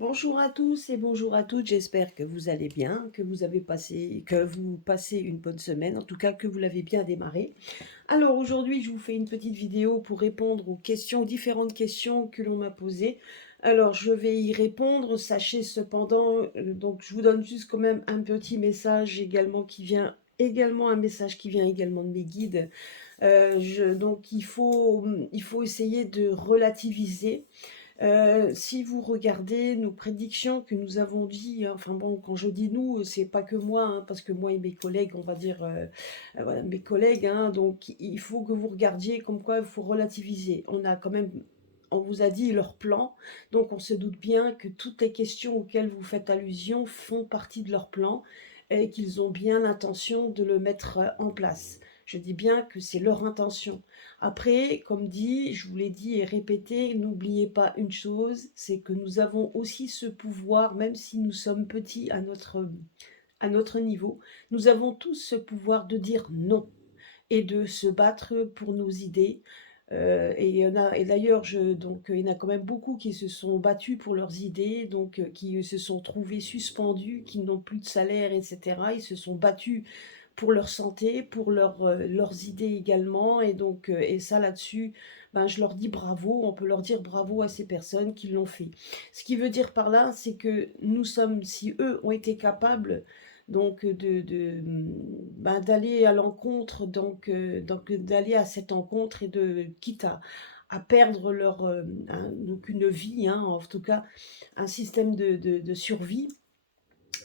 Bonjour à tous et bonjour à toutes, j'espère que vous allez bien, que vous passez une bonne semaine, en tout cas que vous l'avez bien démarré. Alors aujourd'hui, je vous fais une petite vidéo pour répondre aux questions, aux différentes questions que l'on m'a posées. Alors je vais y répondre, sachez cependant, donc je vous donne juste quand même un petit message également un message qui vient également de mes guides. Donc il faut essayer de relativiser. Si vous regardez nos prédictions que nous avons dit, hein, enfin bon, quand je dis nous, c'est pas que moi, hein, parce que moi et mes collègues, on va dire, voilà, mes collègues, hein, donc il faut que vous regardiez comme quoi il faut relativiser. On vous a dit leur plan, donc on se doute bien que toutes les questions auxquelles vous faites allusion font partie de leur plan et qu'ils ont bien l'intention de le mettre en place. Je dis bien que c'est leur intention. Après, comme dit, je vous l'ai dit et répété, n'oubliez pas une chose, c'est que nous avons aussi ce pouvoir, même si nous sommes petits à notre niveau, nous avons tous ce pouvoir de dire non et de se battre pour nos idées. Et d'ailleurs, il y en a quand même beaucoup qui se sont battus pour leurs idées, donc qui se sont trouvés suspendus, qui n'ont plus de salaire, etc. Ils se sont battus pour leur santé, pour leurs idées également. Et ça là-dessus, ben, je leur dis bravo, on peut leur dire bravo à ces personnes qui l'ont fait. Ce qui veut dire par là, c'est que nous sommes, si eux ont été capables donc ben, d'aller à l'encontre, d'aller à cette encontre et quitte à perdre donc une vie, hein, en tout cas un système de survie,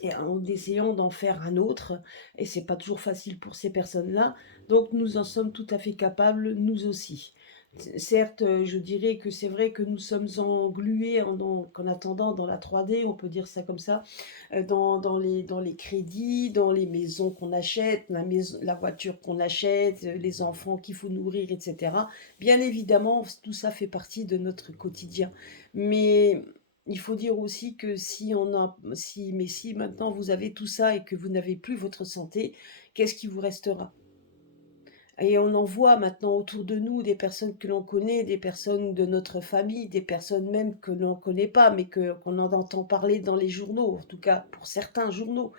et en essayant d'en faire un autre, et c'est pas toujours facile pour ces personnes-là, donc nous en sommes tout à fait capables, nous aussi. Certes, je dirais que c'est vrai que nous sommes englués en attendant dans la 3D, on peut dire ça comme ça, dans les crédits, dans les maisons qu'on achète, la voiture qu'on achète, les enfants qu'il faut nourrir, etc. Bien évidemment, tout ça fait partie de notre quotidien. Mais il faut dire aussi que si maintenant vous avez tout ça et que vous n'avez plus votre santé, qu'est-ce qui vous restera? Et on en voit maintenant autour de nous des personnes que l'on connaît, des personnes de notre famille, des personnes même que l'on ne connaît pas, mais qu'on en entend parler dans les journaux, en tout cas pour certains journaux.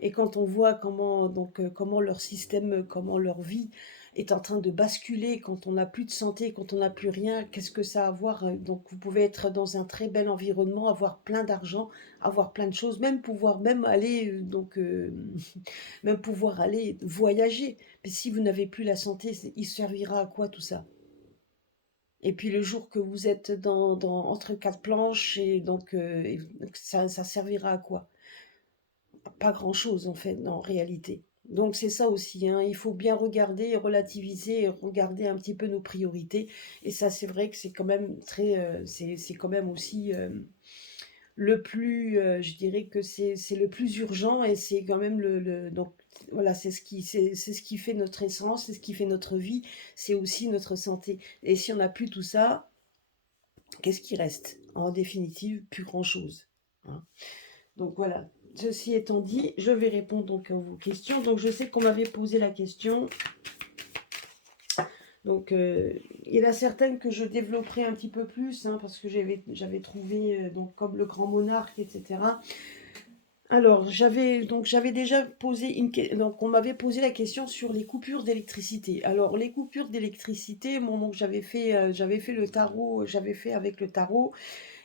Et quand on voit comment leur système, comment leur vie est en train de basculer, quand on n'a plus de santé, quand on n'a plus rien, qu'est-ce que ça a à voir? Donc vous pouvez être dans un très bel environnement, avoir plein d'argent, avoir plein de choses, même aller, même pouvoir aller voyager. Mais si vous n'avez plus la santé, il servira à quoi tout ça? Et puis le jour que vous êtes entre quatre planches, ça servira à quoi? Pas grand-chose en fait, en réalité. Donc c'est ça aussi, hein, il faut bien regarder, relativiser, et regarder un petit peu nos priorités. Et ça, c'est vrai que c'est quand même c'est quand même aussi je dirais que c'est le plus urgent, et c'est quand même donc voilà, c'est ce qui fait notre essence, c'est ce qui fait notre vie, c'est aussi notre santé. Et si on n'a plus tout ça, qu'est-ce qui reste? En définitive, plus grand-chose, hein. Donc voilà. Ceci étant dit, je vais répondre donc à vos questions. Donc je sais qu'on m'avait posé la question. Donc il y en a certaines que je développerai un petit peu plus, hein, parce que j'avais trouvé donc comme le grand monarque, etc. Alors, j'avais déjà donc on m'avait posé la question sur les coupures d'électricité. Alors, les coupures d'électricité, bon, donc j'avais fait le tarot, j'avais fait avec le tarot,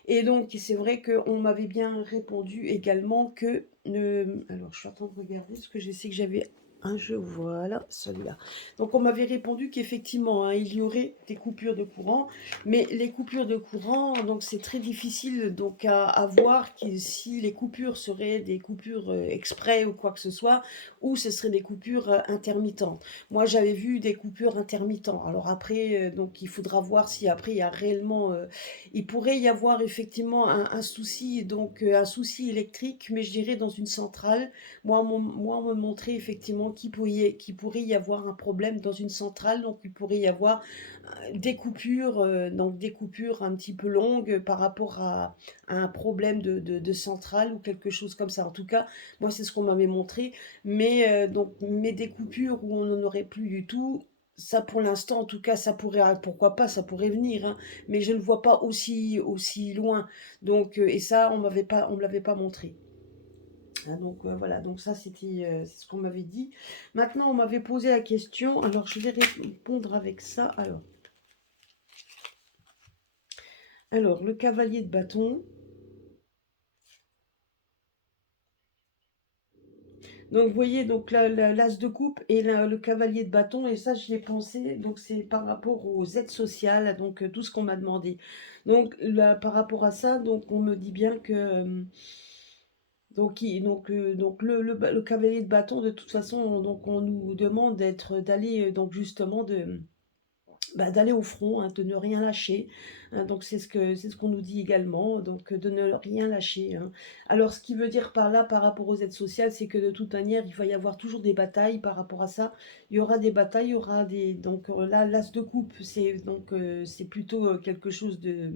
et donc c'est vrai qu'on m'avait bien répondu également que, alors je suis en train de regarder parce que je sais que j'avais un jeu, voilà, celui-là. Donc on m'avait répondu qu'effectivement, hein, il y aurait des coupures de courant, mais les coupures de courant, donc c'est très difficile donc à voir si les coupures seraient des coupures exprès ou quoi que ce soit, ou ce seraient des coupures intermittentes. Moi j'avais vu des coupures intermittentes. Alors après, donc il faudra voir si après il y a réellement il pourrait y avoir effectivement un souci, un souci électrique, mais je dirais dans une centrale. Moi, on me montrait effectivement qu'il pourrait y avoir un problème dans une centrale, donc il pourrait y avoir des coupures, donc des coupures un petit peu longues par rapport à un problème de centrale ou quelque chose comme ça. En tout cas, moi, c'est ce qu'on m'avait montré, mais des coupures où on n'en aurait plus du tout. Ça, pour l'instant, en tout cas, ça pourrait, pourquoi pas, ça pourrait venir, hein, mais je ne vois pas aussi loin. Donc, et ça, on me l'avait pas montré. Hein, donc voilà, donc ça c'était c'est ce qu'on m'avait dit. Maintenant, on m'avait posé la question, alors je vais répondre avec ça. Alors le cavalier de bâton. Donc vous voyez, donc l'as de coupe et le cavalier de bâton, et ça j'y ai pensé, donc c'est par rapport aux aides sociales, donc tout ce qu'on m'a demandé. Donc là, par rapport à ça, donc on me dit bien que donc le cavalier de bâton, de toute façon, donc on nous demande d'aller donc justement d'aller au front, hein, de ne rien lâcher. Hein, donc c'est ce qu'on nous dit également, donc de ne rien lâcher. Hein. Alors ce qui veut dire par là, par rapport aux aides sociales, c'est que de toute manière, il va y avoir toujours des batailles par rapport à ça. Il y aura des batailles, il y aura des. Donc là, l'as de coupe, c'est plutôt quelque chose de.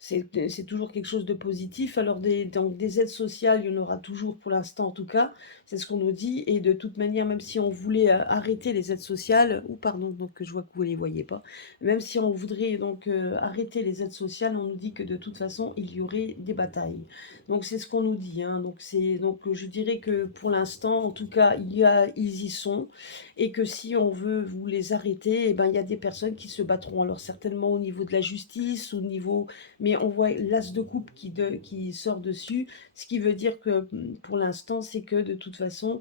C'est toujours quelque chose de positif. Alors, donc des aides sociales, il y en aura toujours pour l'instant, en tout cas. C'est ce qu'on nous dit. Et de toute manière, même si on voulait arrêter les aides sociales, ou pardon, donc je vois que vous ne les voyez pas, même si on voudrait donc arrêter les aides sociales, on nous dit que de toute façon, il y aurait des batailles. Donc, c'est ce qu'on nous dit. Hein. Donc, je dirais que pour l'instant, en tout cas, ils y sont. Et que si on veut vous les arrêter, eh ben, il y a des personnes qui se battront. Alors, certainement au niveau de la justice, au niveau mais on voit l'as de coupe qui sort dessus, ce qui veut dire que pour l'instant, c'est que de toute façon,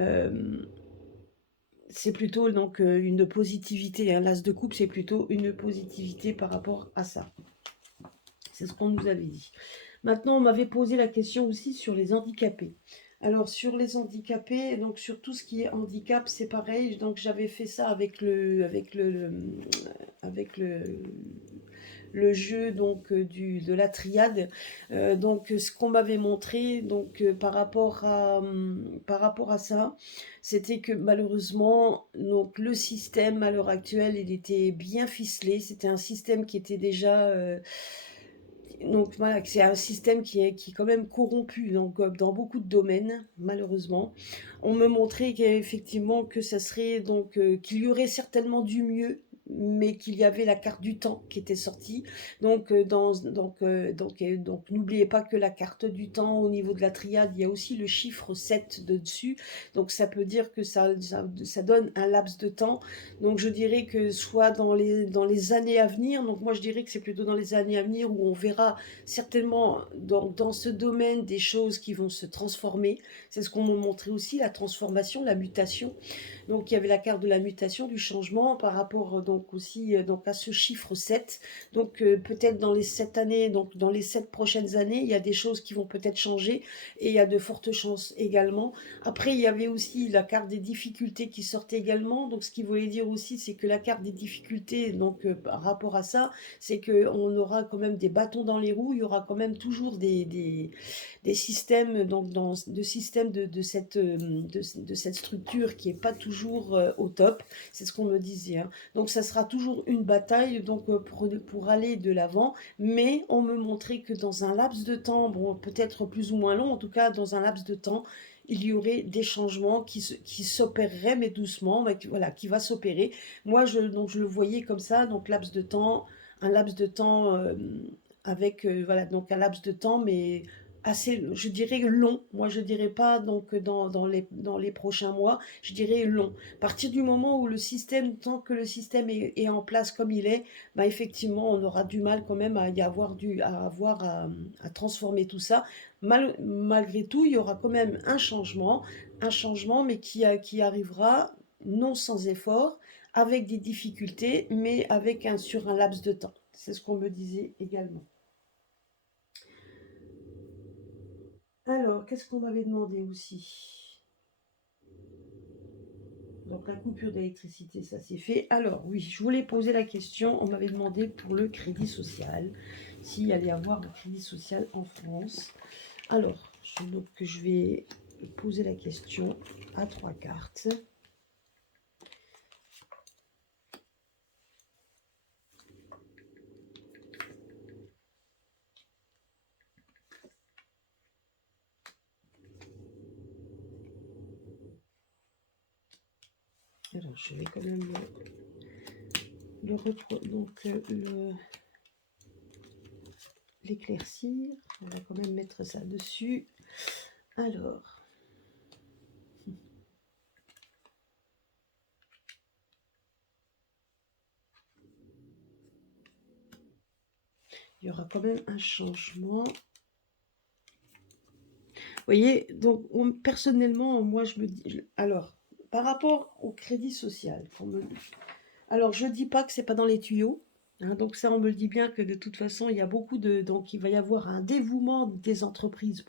euh, c'est plutôt donc une positivité. Hein. L'as de coupe, c'est plutôt une positivité par rapport à ça. C'est ce qu'on nous avait dit. Maintenant, on m'avait posé la question aussi sur les handicapés. Alors, sur les handicapés, donc sur tout ce qui est handicap, c'est pareil. Donc, j'avais fait ça avec le jeu donc de la triade. Donc ce qu'on m'avait montré donc par rapport à ça, c'était que malheureusement donc le système à l'heure actuelle il était bien ficelé. C'était un système qui était déjà donc voilà, c'est un système qui est quand même corrompu donc, dans beaucoup de domaines, malheureusement. On me montrait qu'effectivement que ça serait donc qu'il y aurait certainement du mieux, mais qu'il y avait la carte du temps qui était sortie. Donc n'oubliez pas que la carte du temps au niveau de la triade, il y a aussi le chiffre 7 de dessus. Donc ça peut dire que ça donne un laps de temps. Donc je dirais que soit dans les années à venir, donc moi je dirais que c'est plutôt dans les années à venir où on verra certainement dans ce domaine des choses qui vont se transformer. C'est ce qu'on nous montrait aussi, la transformation, la mutation. Donc il y avait la carte de la mutation, du changement par rapport donc aussi donc à ce chiffre 7. Donc peut-être dans les 7 années, donc dans les 7 prochaines années, il y a des choses qui vont peut-être changer et il y a de fortes chances également. Après, il y avait aussi la carte des difficultés qui sortait également. Donc ce qui voulait dire aussi, c'est que la carte des difficultés, donc par rapport à ça, c'est qu'on aura quand même des bâtons dans les roues, il y aura quand même toujours des systèmes, donc de systèmes de cette structure qui n'est pas toujours au top. C'est ce qu'on me disait. Hein. Donc ça sera toujours une bataille donc, pour aller de l'avant, mais on me montrait que dans un laps de temps, bon, peut-être plus ou moins long, en tout cas dans un laps de temps, il y aurait des changements qui s'opéreraient, mais doucement, mais voilà, qui va s'opérer. Moi, donc, je le voyais comme ça, donc laps de temps, un laps de temps avec, voilà, donc un laps de temps, mais assez, je dirais long. Moi, je dirais pas donc dans les prochains mois, je dirais long. À partir du moment où le système, tant que le système est en place comme il est, bah effectivement, on aura du mal quand même à transformer tout ça. Malgré tout, il y aura quand même un changement, mais qui arrivera non sans effort, avec des difficultés, mais sur un laps de temps. C'est ce qu'on me disait également. Alors, qu'est-ce qu'on m'avait demandé aussi? Donc, la coupure d'électricité, ça c'est fait. Alors, oui, je voulais poser la question. On m'avait demandé pour le crédit social, s'il allait y avoir le crédit social en France. Alors, je vais poser la question à 3 cartes. Alors, Alors, je vais quand même l'éclaircir. On va quand même mettre ça dessus. Alors, il y aura quand même un changement. Vous voyez, donc personnellement, moi je me dis, alors, par rapport au crédit social, alors je dis pas que c'est pas dans les tuyaux, hein, donc ça on me le dit bien que de toute façon il y a beaucoup donc il va y avoir un dévouement des entreprises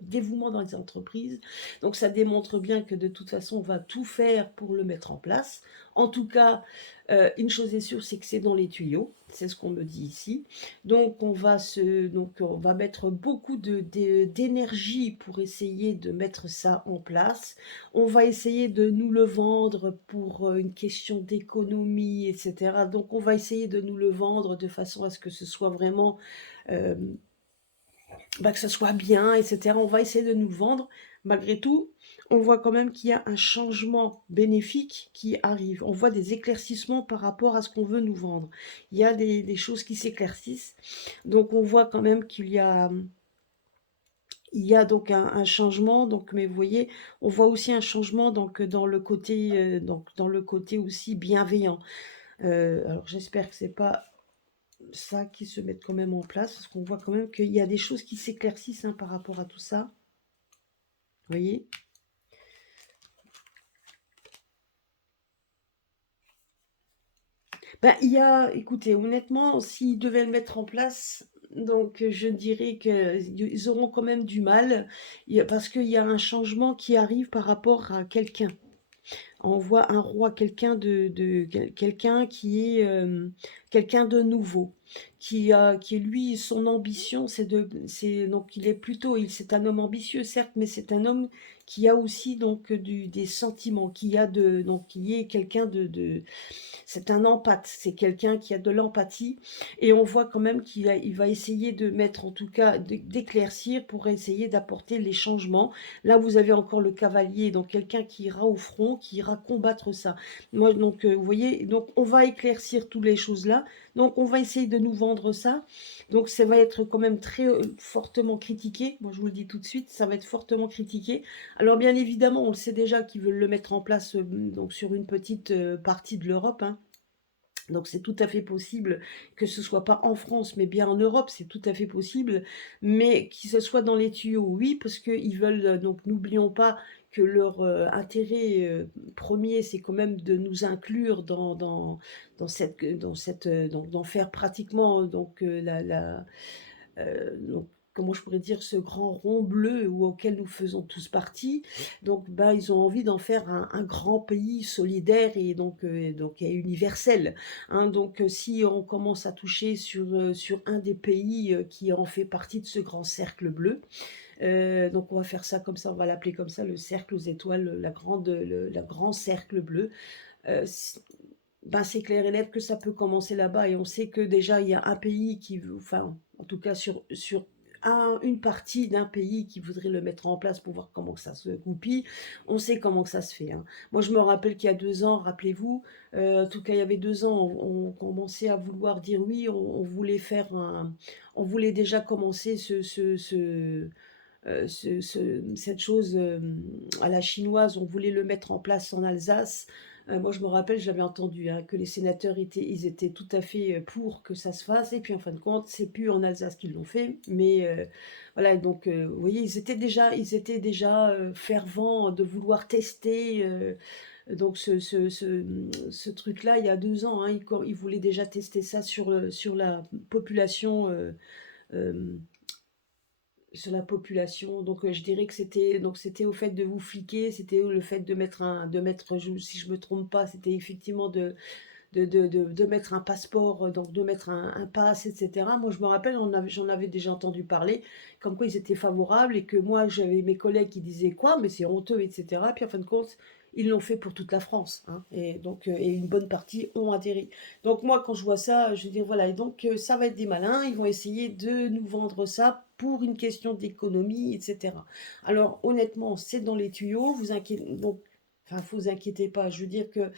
dévouement dans les entreprises, donc ça démontre bien que de toute façon on va tout faire pour le mettre en place. En tout cas, une chose est sûre, c'est que c'est dans les tuyaux, c'est ce qu'on me dit ici. Donc on va mettre beaucoup d'énergie pour essayer de mettre ça en place. On va essayer de nous le vendre pour une question d'économie, etc. Donc on va essayer de nous le vendre de façon à ce que ce soit vraiment, euh, que ce soit bien, etc. On va essayer de nous le vendre. Malgré tout, on voit quand même qu'il y a un changement bénéfique qui arrive. On voit des éclaircissements par rapport à ce qu'on veut nous vendre. Il y a des choses qui s'éclaircissent. Donc on voit quand même qu'il y a donc un changement, donc, mais vous voyez, on voit aussi un changement donc, dans le côté aussi bienveillant. Alors j'espère que c'est pas ça qui se met quand même en place, parce qu'on voit quand même qu'il y a des choses qui s'éclaircissent, hein, par rapport à tout ça. Vous voyez? Ben, écoutez, honnêtement, s'ils devaient le mettre en place, donc je dirais qu'ils auront quand même du mal, parce qu'il y a un changement qui arrive par rapport à quelqu'un. On voit un roi, quelqu'un qui est quelqu'un de nouveau, qui lui, son ambition, donc il est plutôt, c'est un homme ambitieux certes, mais c'est un homme qui a aussi donc des sentiments, donc qui est quelqu'un c'est un empathe, c'est quelqu'un qui a de l'empathie, et on voit quand même il va essayer de mettre, en tout cas, d'éclaircir pour essayer d'apporter les changements. Là, vous avez encore le cavalier, donc quelqu'un qui ira au front, qui ira combattre ça. Moi, donc, vous voyez, donc on va éclaircir toutes les choses là, donc on va essayer de nous vendre ça, donc ça va être quand même très fortement critiqué, moi je vous le dis tout de suite, ça va être fortement critiqué. Alors bien évidemment, on le sait déjà qu'ils veulent le mettre en place donc sur une petite partie de l'Europe, hein. Donc c'est tout à fait possible que ce soit pas en France, mais bien en Europe, c'est tout à fait possible. Mais que ce soit dans les tuyaux, oui, parce qu'ils veulent, donc n'oublions pas que leur intérêt premier, c'est quand même de nous inclure d'en faire pratiquement donc, donc, comment je pourrais dire, ce grand rond bleu auquel nous faisons tous partie. Donc, bah, ils ont envie d'en faire un grand pays solidaire et universel, hein. Donc, si on commence à toucher sur un des pays qui en fait partie de ce grand cercle bleu, donc on va faire ça comme ça, on va l'appeler comme ça, le cercle aux étoiles, la grand cercle bleu. Euh, ben, c'est clair et net que ça peut commencer là-bas, et on sait que déjà il y a un pays enfin, en tout cas sur une partie d'un pays qui voudrait le mettre en place pour voir comment que ça se goupille. On sait comment que ça se fait, hein. Moi, je me rappelle qu'il y a 2 ans, rappelez-vous, en tout cas il y avait 2 ans, on commençait à vouloir dire oui, on voulait on voulait déjà commencer cette chose à la chinoise, on voulait le mettre en place en Alsace. Moi, je me rappelle, j'avais entendu, hein, que les sénateurs ils étaient tout à fait pour que ça se fasse. Et puis, en fin de compte, c'est plus en Alsace qu'ils l'ont fait. Mais voilà, donc, vous voyez, ils étaient déjà fervents de vouloir tester. Donc, ce truc-là, il y a 2 ans, hein, ils voulaient déjà tester ça sur la population. Euh, sur la population. Donc je dirais que c'était au fait de vous fliquer, c'était le fait si je me trompe pas, c'était effectivement de mettre un passeport, donc de mettre un pass, etc. Moi, je me rappelle, j'en avais déjà entendu parler, comme quoi ils étaient favorables, et que moi, j'avais mes collègues qui disaient quoi, mais c'est honteux, etc. Puis en fin de compte, ils l'ont fait pour toute la France, hein, et donc et une bonne partie ont adhéré. Donc moi, quand je vois ça, je dis voilà, et donc ça va être des malins, ils vont essayer de nous vendre ça pour une question d'économie, etc. Alors honnêtement, c'est dans les tuyaux, vous inquiétez donc. Enfin, vous inquiétez pas, je veux dire que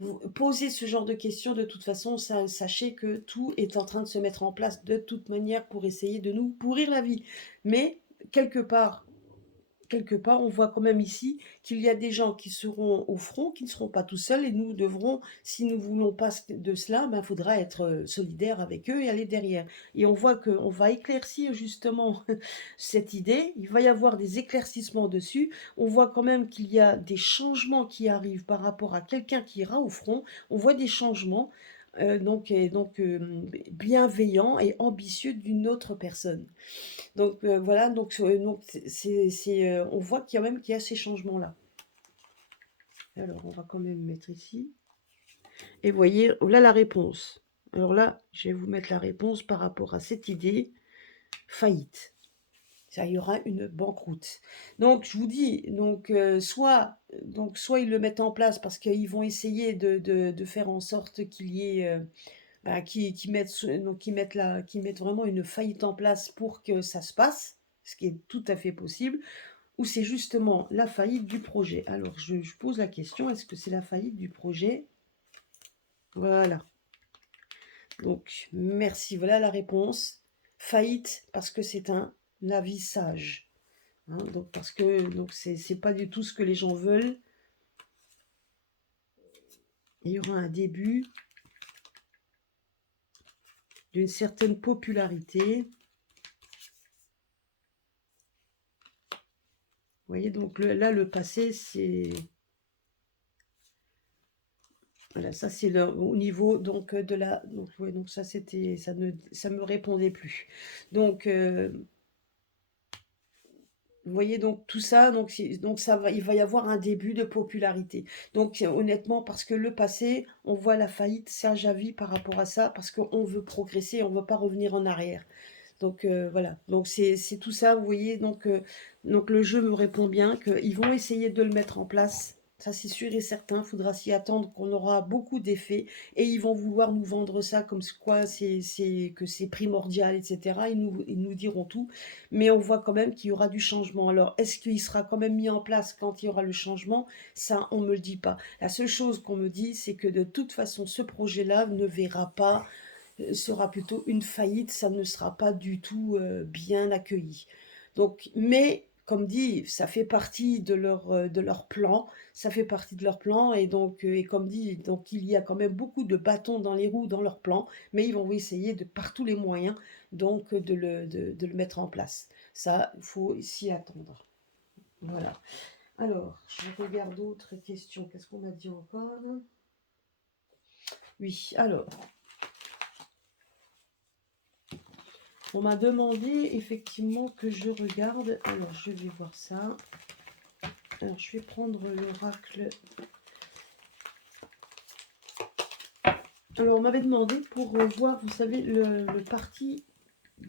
vous posez ce genre de questions, de toute façon, sachez que tout est en train de se mettre en place de toute manière pour essayer de nous pourrir la vie. Mais quelque part, on voit quand même ici qu'il y a des gens qui seront au front, qui ne seront pas tout seuls, et nous devrons, si nous voulons pas de cela, ben, faudra être solidaire avec eux et aller derrière. Et on voit qu'on va éclaircir justement cette idée, il va y avoir des éclaircissements dessus, on voit quand même qu'il y a des changements qui arrivent par rapport à quelqu'un qui ira au front, on voit des changements, bienveillants et ambitieux d'une autre personne. Donc voilà, donc on voit qu'il y a ces changements-là. Alors, on va quand même mettre ici. Et vous voyez, là la réponse. Alors là, je vais vous mettre la réponse par rapport à cette idée. Faillite. Ça y aura une banqueroute. Donc, je vous dis, soit ils le mettent en place parce qu'ils vont essayer de faire en sorte qu'il y ait... qui mettent vraiment une faillite en place pour que ça se passe, ce qui est tout à fait possible, ou c'est justement la faillite du projet. Alors, je pose la question, est-ce que c'est la faillite du projet? Voilà. Donc, merci. Voilà la réponse. Faillite, parce que c'est un avis sage. Hein, donc, parce que c'est pas du tout ce que les gens veulent. Il y aura un début d'une certaine popularité. Vous voyez, donc là, le passé, c'est... Voilà, ça c'est au niveau donc de la... Donc, ouais, donc ça, c'était... Ça me répondait plus. Donc, vous voyez, donc tout ça, donc ça va, il va y avoir un début de popularité. Donc honnêtement, parce que le passé, on voit la faillite, ça j'avis par rapport à ça, parce qu'on veut progresser, on ne veut pas revenir en arrière. Donc voilà, donc c'est tout ça, vous voyez, donc le jeu me répond bien qu'ils vont essayer de le mettre en place, ça c'est sûr et certain, il faudra s'y attendre qu'on aura beaucoup d'effets, et ils vont vouloir nous vendre ça comme quoi que c'est primordial, etc. Ils nous diront tout, mais on voit quand même qu'il y aura du changement. Alors, est-ce qu'il sera quand même mis en place quand il y aura le changement? Ça, on ne me le dit pas. La seule chose qu'on me dit, c'est que de toute façon, ce projet-là ne verra pas sera plutôt une faillite, ça ne sera pas du tout bien accueilli. Donc, mais comme dit, ça fait partie de leur plan, ça fait partie de leur plan, et donc, et comme dit, donc il y a quand même beaucoup de bâtons dans les roues dans leur plan, mais ils vont essayer de par tous les moyens donc de le mettre en place. Ça, il faut s'y attendre. Voilà. Alors, je regarde d'autres questions. Qu'est-ce qu'on a dit encore? Oui, alors, on m'a demandé effectivement que je regarde. Alors, je vais voir ça. Alors, je vais prendre l'oracle. Alors, on m'avait demandé pour voir, vous savez, le parti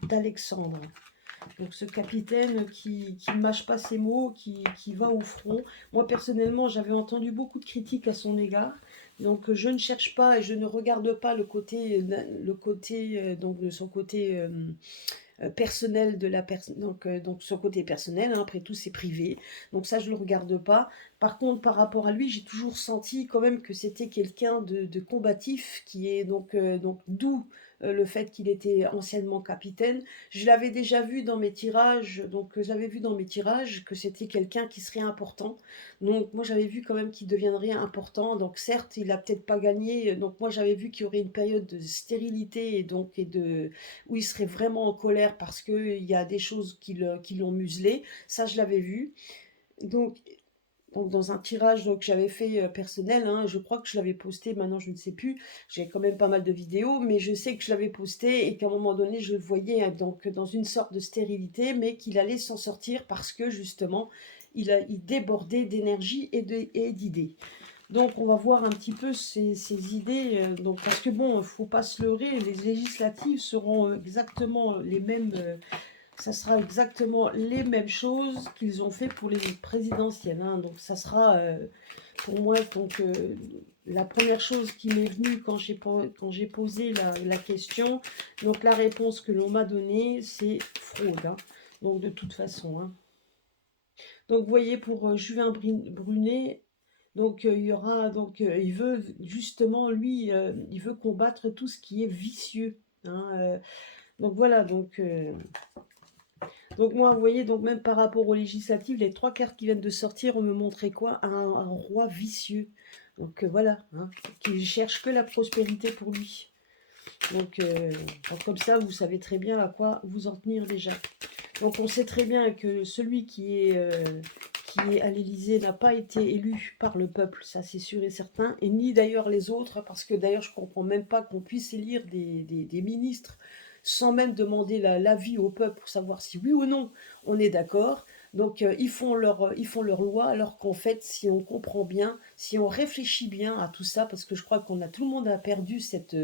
d'Alexandre. Donc, ce capitaine qui ne mâche pas ses mots, qui va au front. Moi, personnellement, j'avais entendu beaucoup de critiques à son égard. Donc, je ne cherche pas et je ne regarde pas le côté donc de son côté personnel de la personne, donc son côté personnel, hein, après tout c'est privé, donc ça je le regarde pas. Par contre, par rapport à lui, j'ai toujours senti quand même que c'était quelqu'un de combatif, qui est donc d'où le fait qu'il était anciennement capitaine. Je l'avais déjà vu dans mes tirages, donc j'avais vu dans mes tirages que c'était quelqu'un qui serait important. Donc moi j'avais vu quand même qu'il deviendrait important. Donc certes, il a peut-être pas gagné. Donc moi j'avais vu qu'il y aurait une période de stérilité où il serait vraiment en colère parce qu'il y a des choses qui l'ont muselé. Ça, je l'avais vu. Donc, dans un tirage que j'avais fait personnel, hein, je crois que je l'avais posté, maintenant je ne sais plus, j'ai quand même pas mal de vidéos, mais je sais que je l'avais posté et qu'à un moment donné, je le voyais donc dans une sorte de stérilité, mais qu'il allait s'en sortir parce que justement, il débordait d'énergie et d'idées. Donc, on va voir un petit peu ces idées. Donc, parce que bon, il ne faut pas se leurrer, les législatives seront exactement les mêmes. Ça sera exactement les mêmes choses qu'ils ont fait pour les présidentielles. Hein. Donc, ça sera pour moi la première chose qui m'est venue quand j'ai posé la question. Donc, la réponse que l'on m'a donnée, c'est fraude. Hein. Donc, de toute façon. Hein. Donc, vous voyez, pour Juvin Brunet, Donc il y aura donc il veut justement lui, il veut combattre tout ce qui est vicieux, hein, donc voilà, donc moi, vous voyez, donc même par rapport aux législatives, les 3 cartes qui viennent de sortir, on me montrait quoi? Un roi vicieux. Donc voilà, hein, qui cherche que la prospérité pour lui. Donc comme ça, vous savez très bien à quoi vous en tenir déjà. Donc on sait très bien que celui qui est à l'Élysée n'a pas été élu par le peuple, ça c'est sûr et certain, et ni d'ailleurs les autres, parce que d'ailleurs je ne comprends même pas qu'on puisse élire des ministres sans même demander l'avis au peuple pour savoir si oui ou non on est d'accord. Donc ils font leur loi, alors qu'en fait, si on comprend bien, si on réfléchit bien à tout ça, parce que je crois qu'on a tout le monde a perdu cette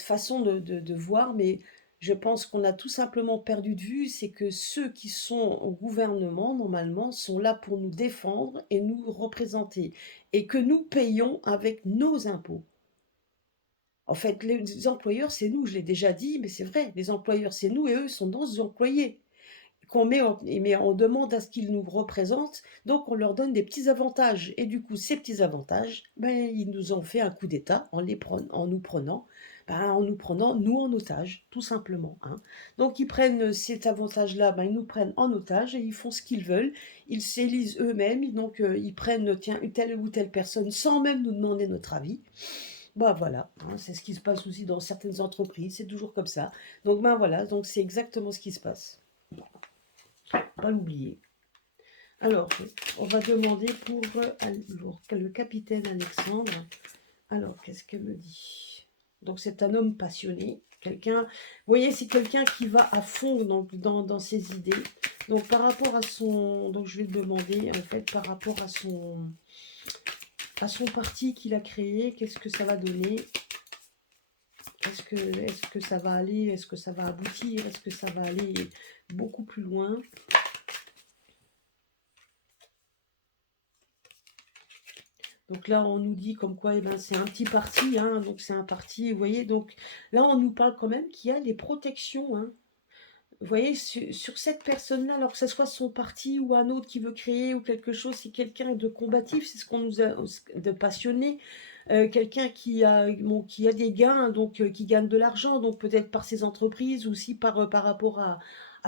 façon de voir, mais je pense qu'on a tout simplement perdu de vue, c'est que ceux qui sont au gouvernement, normalement, sont là pour nous défendre et nous représenter, et que nous payons avec nos impôts. En fait, les employeurs, c'est nous, je l'ai déjà dit, mais c'est vrai, les employeurs, c'est nous, et eux sont nos employés mais on demande à ce qu'ils nous représentent, donc on leur donne des petits avantages. Et du coup, ces petits avantages, ben, ils nous ont fait un coup d'État en nous prenant, nous, en otage, tout simplement, hein. Donc ils prennent cet avantage-là, ben, ils nous prennent en otage et ils font ce qu'ils veulent. Ils s'élisent eux-mêmes, donc ils prennent tiens, telle ou telle personne sans même nous demander notre avis. Bah voilà, hein, c'est ce qui se passe aussi dans certaines entreprises, c'est toujours comme ça. Donc ben voilà, donc c'est exactement ce qui se passe. Pas l'oublier. Alors, on va demander pour le capitaine Alexandre. Alors, qu'est-ce qu'elle me dit? Donc, c'est un homme passionné. Quelqu'un, vous voyez, c'est quelqu'un qui va à fond dans ses idées. Donc, par rapport à son... Donc, je vais le demander, en fait, par rapport à son parti qu'il a créé, qu'est-ce que ça va donner? Est-ce que ça va aller? Est-ce que ça va aboutir? Est-ce que ça va aller beaucoup plus loin? Donc là, on nous dit comme quoi, eh ben, c'est un petit parti, hein, donc c'est un parti, vous voyez, donc là, on nous parle quand même qu'il y a des protections, hein. Vous voyez, sur cette personne-là, alors que ce soit son parti ou un autre qui veut créer ou quelque chose, c'est quelqu'un de combatif, c'est ce qu'on nous a, de passionné, quelqu'un bon, qui a des gains, donc qui gagne de l'argent, donc peut-être par ses entreprises ou aussi par rapport à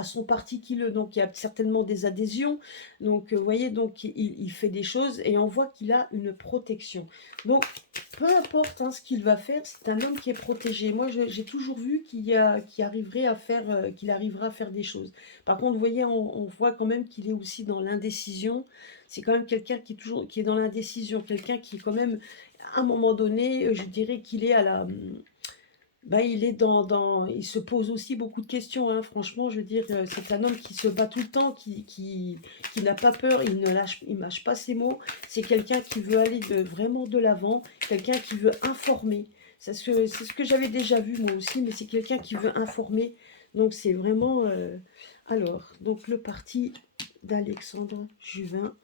son parti donc il y a certainement des adhésions. Donc vous voyez, donc il fait des choses et on voit qu'il a une protection. Donc peu importe hein, ce qu'il va faire, c'est un homme qui est protégé. Moi, j'ai toujours vu qu'il arrivera à faire des choses. Par contre, vous voyez, on voit quand même qu'il est aussi dans l'indécision. C'est quand même quelqu'un qui est dans l'indécision, quelqu'un qui est quand même, à un moment donné, je dirais qu'il est à la... Bah, il est il se pose aussi beaucoup de questions, hein. Franchement, je veux dire, c'est un homme qui se bat tout le temps, qui n'a pas peur, il mâche pas ses mots. C'est quelqu'un qui veut aller vraiment de l'avant, quelqu'un qui veut informer. C'est ce que j'avais déjà vu moi aussi, mais c'est quelqu'un qui veut informer. Donc c'est vraiment... Alors, donc le parti d'Alexandre Juvin.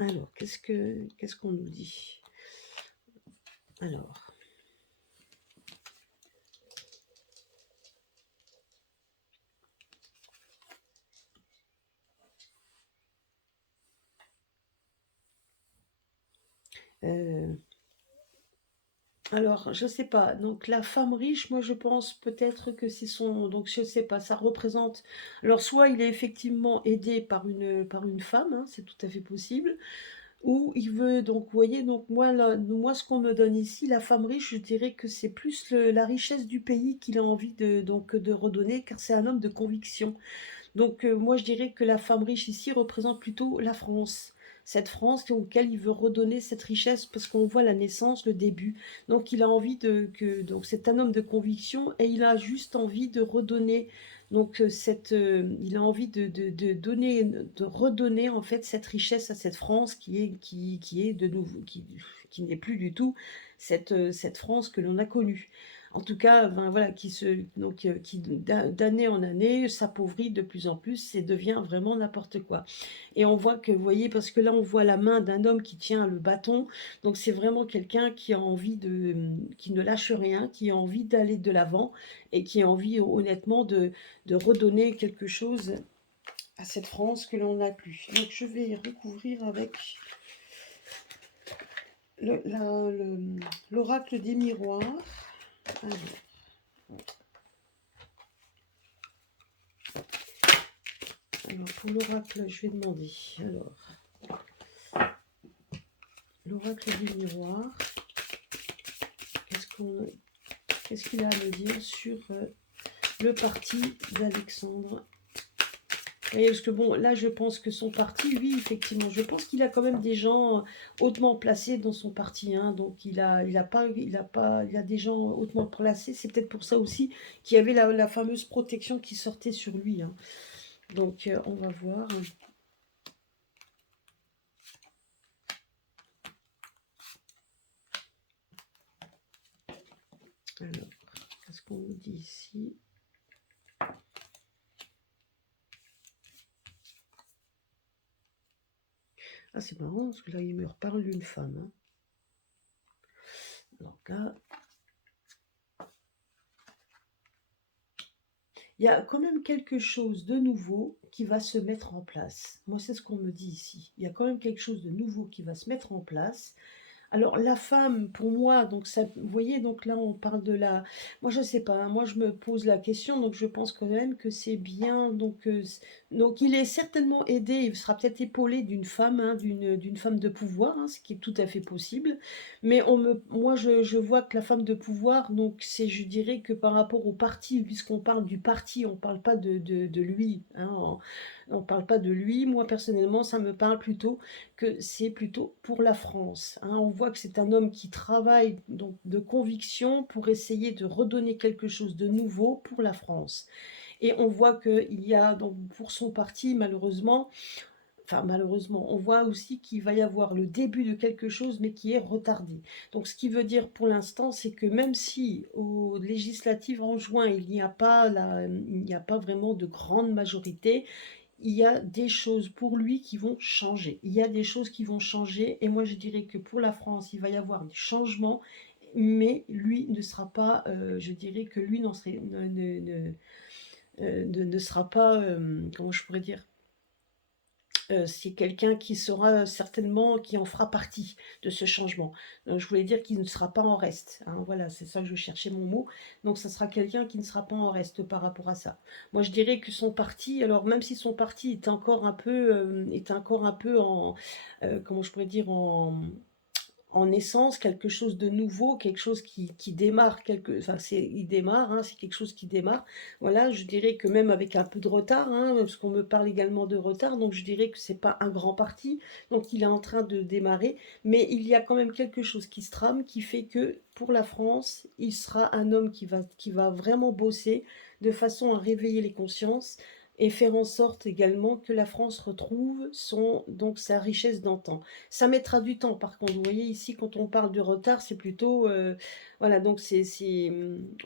Alors, qu'est-ce qu'on nous dit? Alors... Alors, je sais pas. Donc, la femme riche, moi, je pense peut-être que c'est son... Donc, je sais pas, ça représente... Alors, soit il est effectivement aidé par une femme, hein, c'est tout à fait possible, ou il veut... Donc, vous voyez, donc moi, moi ce qu'on me donne ici, la femme riche, je dirais que c'est plus la richesse du pays qu'il a envie de redonner, car c'est un homme de conviction. Donc moi je dirais que la femme riche ici représente plutôt la France. Cette France auquel il veut redonner cette richesse parce qu'on voit la naissance, le début. Donc il a envie donc c'est un homme de conviction et il a juste envie de redonner. Donc il a envie de donner, de redonner en fait cette richesse à cette France qui est de nouveau, qui n'est plus du tout cette France que l'on a connue. En tout cas, ben, voilà, qui d'année en année s'appauvrit de plus en plus et devient vraiment n'importe quoi. Et on voit que, vous voyez, parce que là on voit la main d'un homme qui tient le bâton, donc c'est vraiment quelqu'un qui a envie qui ne lâche rien, qui a envie d'aller de l'avant et qui a envie honnêtement de redonner quelque chose à cette France que l'on n'a plus. Donc je vais recouvrir avec l'oracle des miroirs. Alors pour l'oracle, je vais demander. Alors, l'oracle des miroirs, qu'est-ce qu'il a à me dire sur le parti d'Alexandre? Et parce que bon, là, je pense que son parti, oui, effectivement, je pense qu'il a quand même des gens hautement placés dans son parti, hein, donc il a des gens hautement placés. C'est peut-être pour ça aussi qu'il y avait la fameuse protection qui sortait sur lui, hein. Donc, on va voir. Alors, qu'est-ce qu'on nous dit ici? Ah, c'est marrant, parce que là, il me reparle d'une femme, hein. Donc là, il y a quand même quelque chose de nouveau qui va se mettre en place. Moi, c'est ce qu'on me dit ici. Il y a quand même quelque chose de nouveau qui va se mettre en place. Alors la femme, pour moi, donc ça, vous voyez, donc là on parle de la, moi je sais pas, hein, moi je me pose la question, donc je pense quand même que c'est bien, donc il est certainement aidé, il sera peut-être épaulé d'une femme, hein, d'une femme de pouvoir, hein, ce qui est tout à fait possible, mais moi je vois que la femme de pouvoir, donc c'est, je dirais que par rapport au parti, puisqu'on parle du parti, on parle pas de lui, hein, on parle pas de lui, moi personnellement ça me parle plutôt que c'est plutôt pour la France, hein. On voit que c'est un homme qui travaille donc de conviction pour essayer de redonner quelque chose de nouveau pour la France. Et on voit qu'il y a donc pour son parti, malheureusement, enfin malheureusement, on voit aussi qu'il va y avoir le début de quelque chose, mais qui est retardé. Donc ce qui veut dire pour l'instant, c'est que même si aux législatives en juin, il n'y a pas vraiment de grande majorité, il y a des choses pour lui qui vont changer. Il y a des choses qui vont changer et moi je dirais que pour la France, il va y avoir des changements, mais lui ne sera pas, je dirais que lui ne sera pas, comment je pourrais dire, c'est quelqu'un qui sera certainement, qui en fera partie de ce changement. Je voulais dire qu'il ne sera pas en reste, hein, voilà, c'est ça que je cherchais mon mot. Donc ça sera quelqu'un qui ne sera pas en reste par rapport à ça. Moi je dirais que son parti, alors même si son parti est encore un peu en, comment je pourrais dire, en essence, quelque chose de nouveau, quelque chose qui démarre, enfin il démarre, hein, c'est quelque chose qui démarre. Voilà, je dirais que même avec un peu de retard, hein, parce qu'on me parle également de retard, donc je dirais que c'est pas un grand parti, donc il est en train de démarrer, mais il y a quand même quelque chose qui se trame, qui fait que pour la France, il sera un homme qui va vraiment bosser de façon à réveiller les consciences et faire en sorte également que la France retrouve donc sa richesse d'antan. Ça mettra du temps, par contre. Vous voyez, ici, quand on parle de retard, c'est plutôt... voilà, donc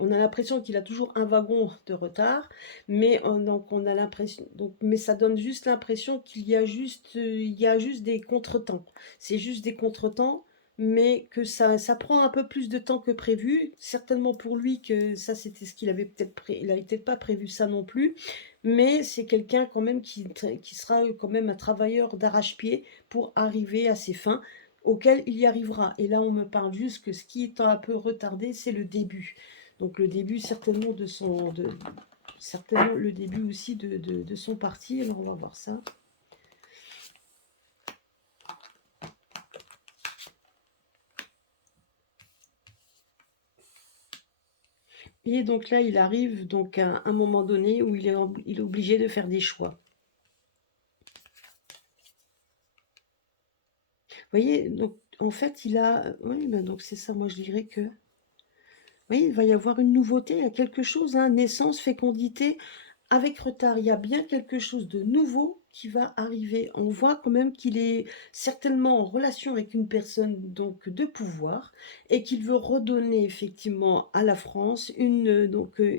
on a l'impression qu'il a toujours un wagon de retard, mais donc on a l'impression... Mais ça donne juste l'impression il y a juste des contretemps. C'est juste des contretemps, mais que ça prend un peu plus de temps que prévu. Certainement pour lui que ça, c'était ce qu'il avait il n'avait peut-être pas prévu ça non plus, mais c'est quelqu'un quand même qui sera quand même un travailleur d'arrache-pied pour arriver à ses fins, auxquelles il y arrivera. Et là, on me parle juste que ce qui est un peu retardé, c'est le début. Donc le début certainement certainement le début aussi de son parti. Alors on va voir ça. Et donc là, il arrive donc à un moment donné où il est obligé de faire des choix. Vous voyez, donc en fait, oui, ben donc c'est ça, moi je dirais que oui, il va y avoir une nouveauté, il y a quelque chose, hein, naissance, fécondité, avec retard. Il y a bien quelque chose de nouveau qui va arriver. On voit quand même qu'il est certainement en relation avec une personne donc de pouvoir et qu'il veut redonner effectivement à la France une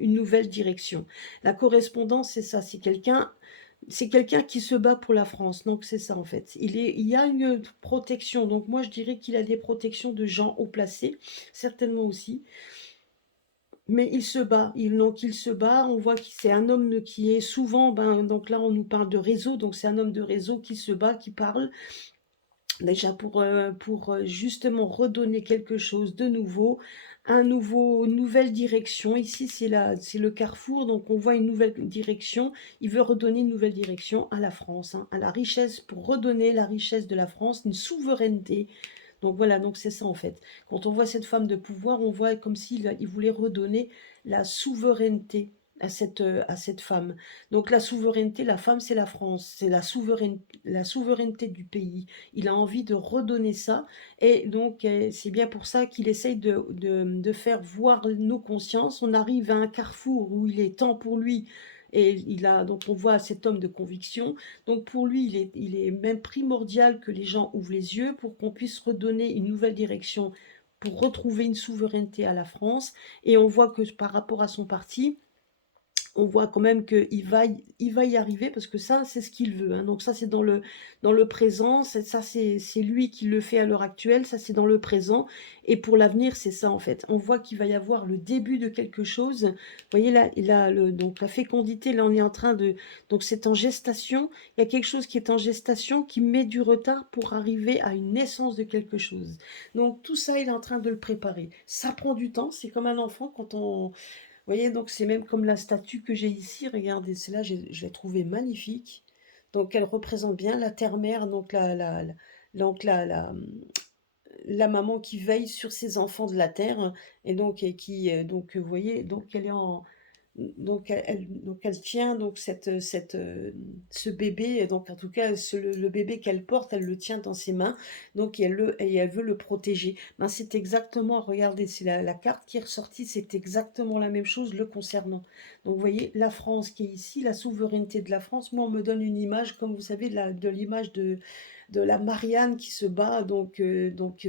nouvelle direction. La correspondance, c'est ça, c'est quelqu'un qui se bat pour la France, donc c'est ça en fait. Il y a une protection, donc moi je dirais qu'il a des protections de gens haut placés, certainement aussi. Mais il se bat, donc il se bat, on voit que c'est un homme qui est souvent, ben, donc là on nous parle de réseau, donc c'est un homme de réseau qui se bat, qui parle, déjà pour justement redonner quelque chose de nouveau, une nouvelle direction. Ici c'est le carrefour, donc on voit une nouvelle direction, il veut redonner une nouvelle direction à la France, hein, à la richesse, pour redonner la richesse de la France, une souveraineté. Donc voilà, donc c'est ça en fait. Quand on voit cette femme de pouvoir, on voit comme il voulait redonner la souveraineté à cette femme. Donc la souveraineté, la femme, c'est la France, c'est la souveraineté du pays. Il a envie de redonner ça, et donc c'est bien pour ça qu'il essaye de faire voir nos consciences. On arrive à un carrefour où il est temps pour lui, et donc on voit cet homme de conviction. Donc pour lui, il est même primordial que les gens ouvrent les yeux pour qu'on puisse redonner une nouvelle direction, pour retrouver une souveraineté à la France. Et on voit que par rapport à son parti, on voit quand même il va y arriver, parce que ça, c'est ce qu'il veut, hein. Donc ça, c'est dans le présent, ça, c'est lui qui le fait à l'heure actuelle, ça, c'est dans le présent. Et pour l'avenir, c'est ça, en fait. On voit qu'il va y avoir le début de quelque chose. Vous voyez là, donc la fécondité, là, on est en train de... Donc c'est en gestation. Il y a quelque chose qui est en gestation, qui met du retard pour arriver à une naissance de quelque chose. Donc tout ça, il est en train de le préparer. Ça prend du temps, c'est comme un enfant quand on... Vous voyez, donc c'est même comme la statue que j'ai ici, regardez, celle-là, je l'ai trouvée magnifique. Donc elle représente bien la terre-mère, donc donc la maman qui veille sur ses enfants de la terre, et donc et qui, donc vous voyez, donc elle est en... Donc elle tient donc ce bébé, et donc en tout cas le bébé qu'elle porte, elle le tient dans ses mains, donc et elle veut le protéger. Ben, c'est exactement, regardez, c'est la carte qui est ressortie, c'est exactement la même chose le concernant. Donc vous voyez, la France qui est ici, la souveraineté de la France, moi on me donne une image, comme vous savez, de l'image de la Marianne qui se bat,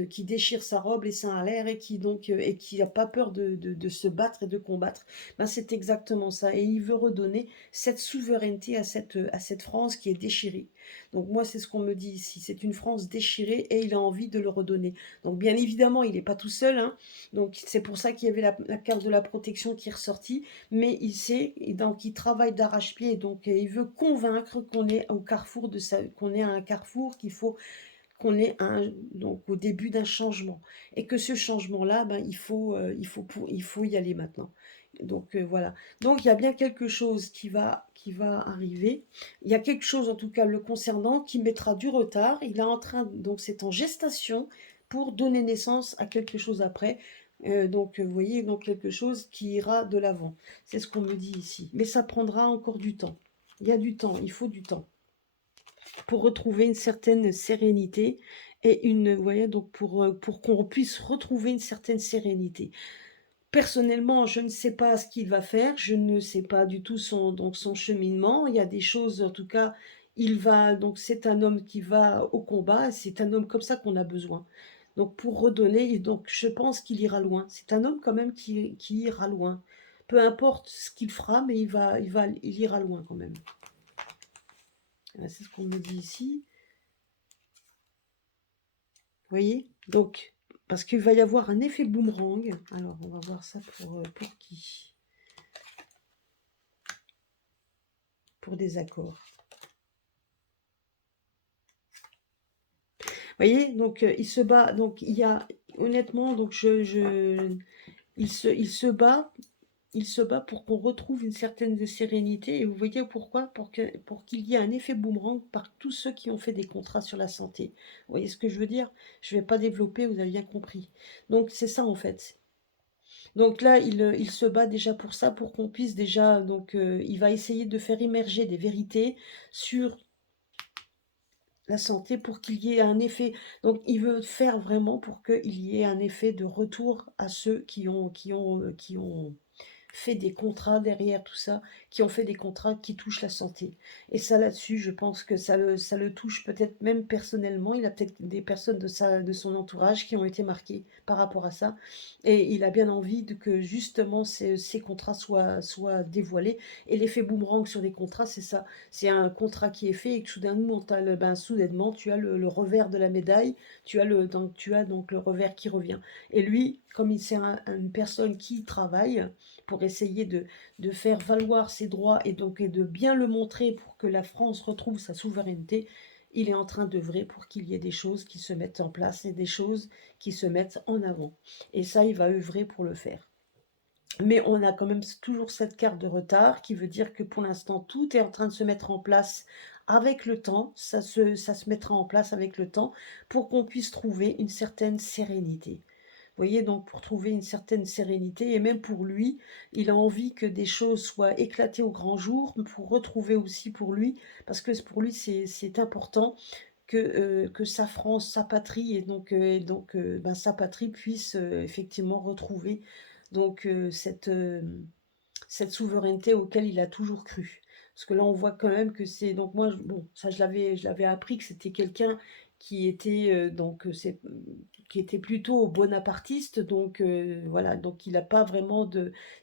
qui déchire sa robe, les seins à l'air, et qui n'a pas peur de se battre et de combattre. Ben, c'est exactement ça. Et il veut redonner cette souveraineté à cette France qui est déchirée. Donc moi, c'est ce qu'on me dit ici. C'est une France déchirée, et il a envie de le redonner. Donc bien évidemment, il n'est pas tout seul, hein. Donc c'est pour ça qu'il y avait la carte de la protection qui est ressortie. Mais il sait, et donc il travaille d'arrache-pied. Donc il veut convaincre qu'on est au carrefour qu'on est à un carrefour, qu'il faut qu'on est donc au début d'un changement, et que ce changement-là, ben, il faut y aller maintenant. Donc voilà. Donc il y a bien quelque chose qui va arriver. Il y a quelque chose, en tout cas le concernant, qui mettra du retard. Il est en train, donc c'est en gestation pour donner naissance à quelque chose après. Vous voyez, donc quelque chose qui ira de l'avant. C'est ce qu'on me dit ici. Mais ça prendra encore du temps. Il y a du temps, il faut du temps pour retrouver une certaine sérénité, et vous voyez, donc pour qu'on puisse retrouver une certaine sérénité. Personnellement, je ne sais pas ce qu'il va faire, je ne sais pas du tout son cheminement. Il y a des choses, en tout cas, donc c'est un homme qui va au combat, c'est un homme comme ça qu'on a besoin. Donc pour redonner, et donc je pense qu'il ira loin. C'est un homme quand même qui ira loin. Peu importe ce qu'il fera, mais il ira loin quand même. C'est ce qu'on me dit ici. Vous voyez? Donc, parce qu'il va y avoir un effet boomerang. Alors, on va voir ça pour qui? Pour des accords. Vous voyez? Donc, il se bat. Donc, il y a, honnêtement, donc il se bat pour qu'on retrouve une certaine sérénité. Et vous voyez pourquoi? Pour qu'il y ait un effet boomerang par tous ceux qui ont fait des contrats sur la santé. Vous voyez ce que je veux dire? Je ne vais pas développer, vous avez bien compris. Donc, c'est ça, en fait. Donc là, il se bat déjà pour ça, pour qu'on puisse déjà, il va essayer de faire émerger des vérités sur la santé, pour qu'il y ait un effet. Donc il veut faire vraiment pour qu'il y ait un effet de retour à ceux qui ont fait des contrats derrière tout ça, qui ont fait des contrats qui touchent la santé. Et ça, là-dessus, je pense que ça le touche peut-être même personnellement. Il a peut-être des personnes de son entourage qui ont été marquées par rapport à ça. Et il a bien envie que justement ces contrats soient dévoilés. Et l'effet boomerang sur des contrats, c'est ça. C'est un contrat qui est fait et que soudainement, soudainement tu as le revers de la médaille, tu as donc le revers qui revient. Et lui, comme c'est une personne qui travaille pour essayer de faire valoir ses droits et donc et de bien le montrer pour que la France retrouve sa souveraineté, il est en train d'œuvrer pour qu'il y ait des choses qui se mettent en place et des choses qui se mettent en avant. Et ça, il va œuvrer pour le faire. Mais on a quand même toujours cette carte de retard qui veut dire que pour l'instant, tout est en train de se mettre en place avec le temps. Ça se mettra en place avec le temps pour qu'on puisse trouver une certaine sérénité. Vous voyez, donc pour trouver une certaine sérénité, et même pour lui, il a envie que des choses soient éclatées au grand jour, pour retrouver aussi pour lui, parce que pour lui, c'est important que sa France, sa patrie, et donc sa patrie puisse effectivement retrouver donc cette souveraineté auquel il a toujours cru. Parce que là, on voit quand même que c'est... Donc moi, bon, ça, je l'avais appris que c'était quelqu'un qui était qui était plutôt bonapartiste, donc voilà, donc il n'a pas vraiment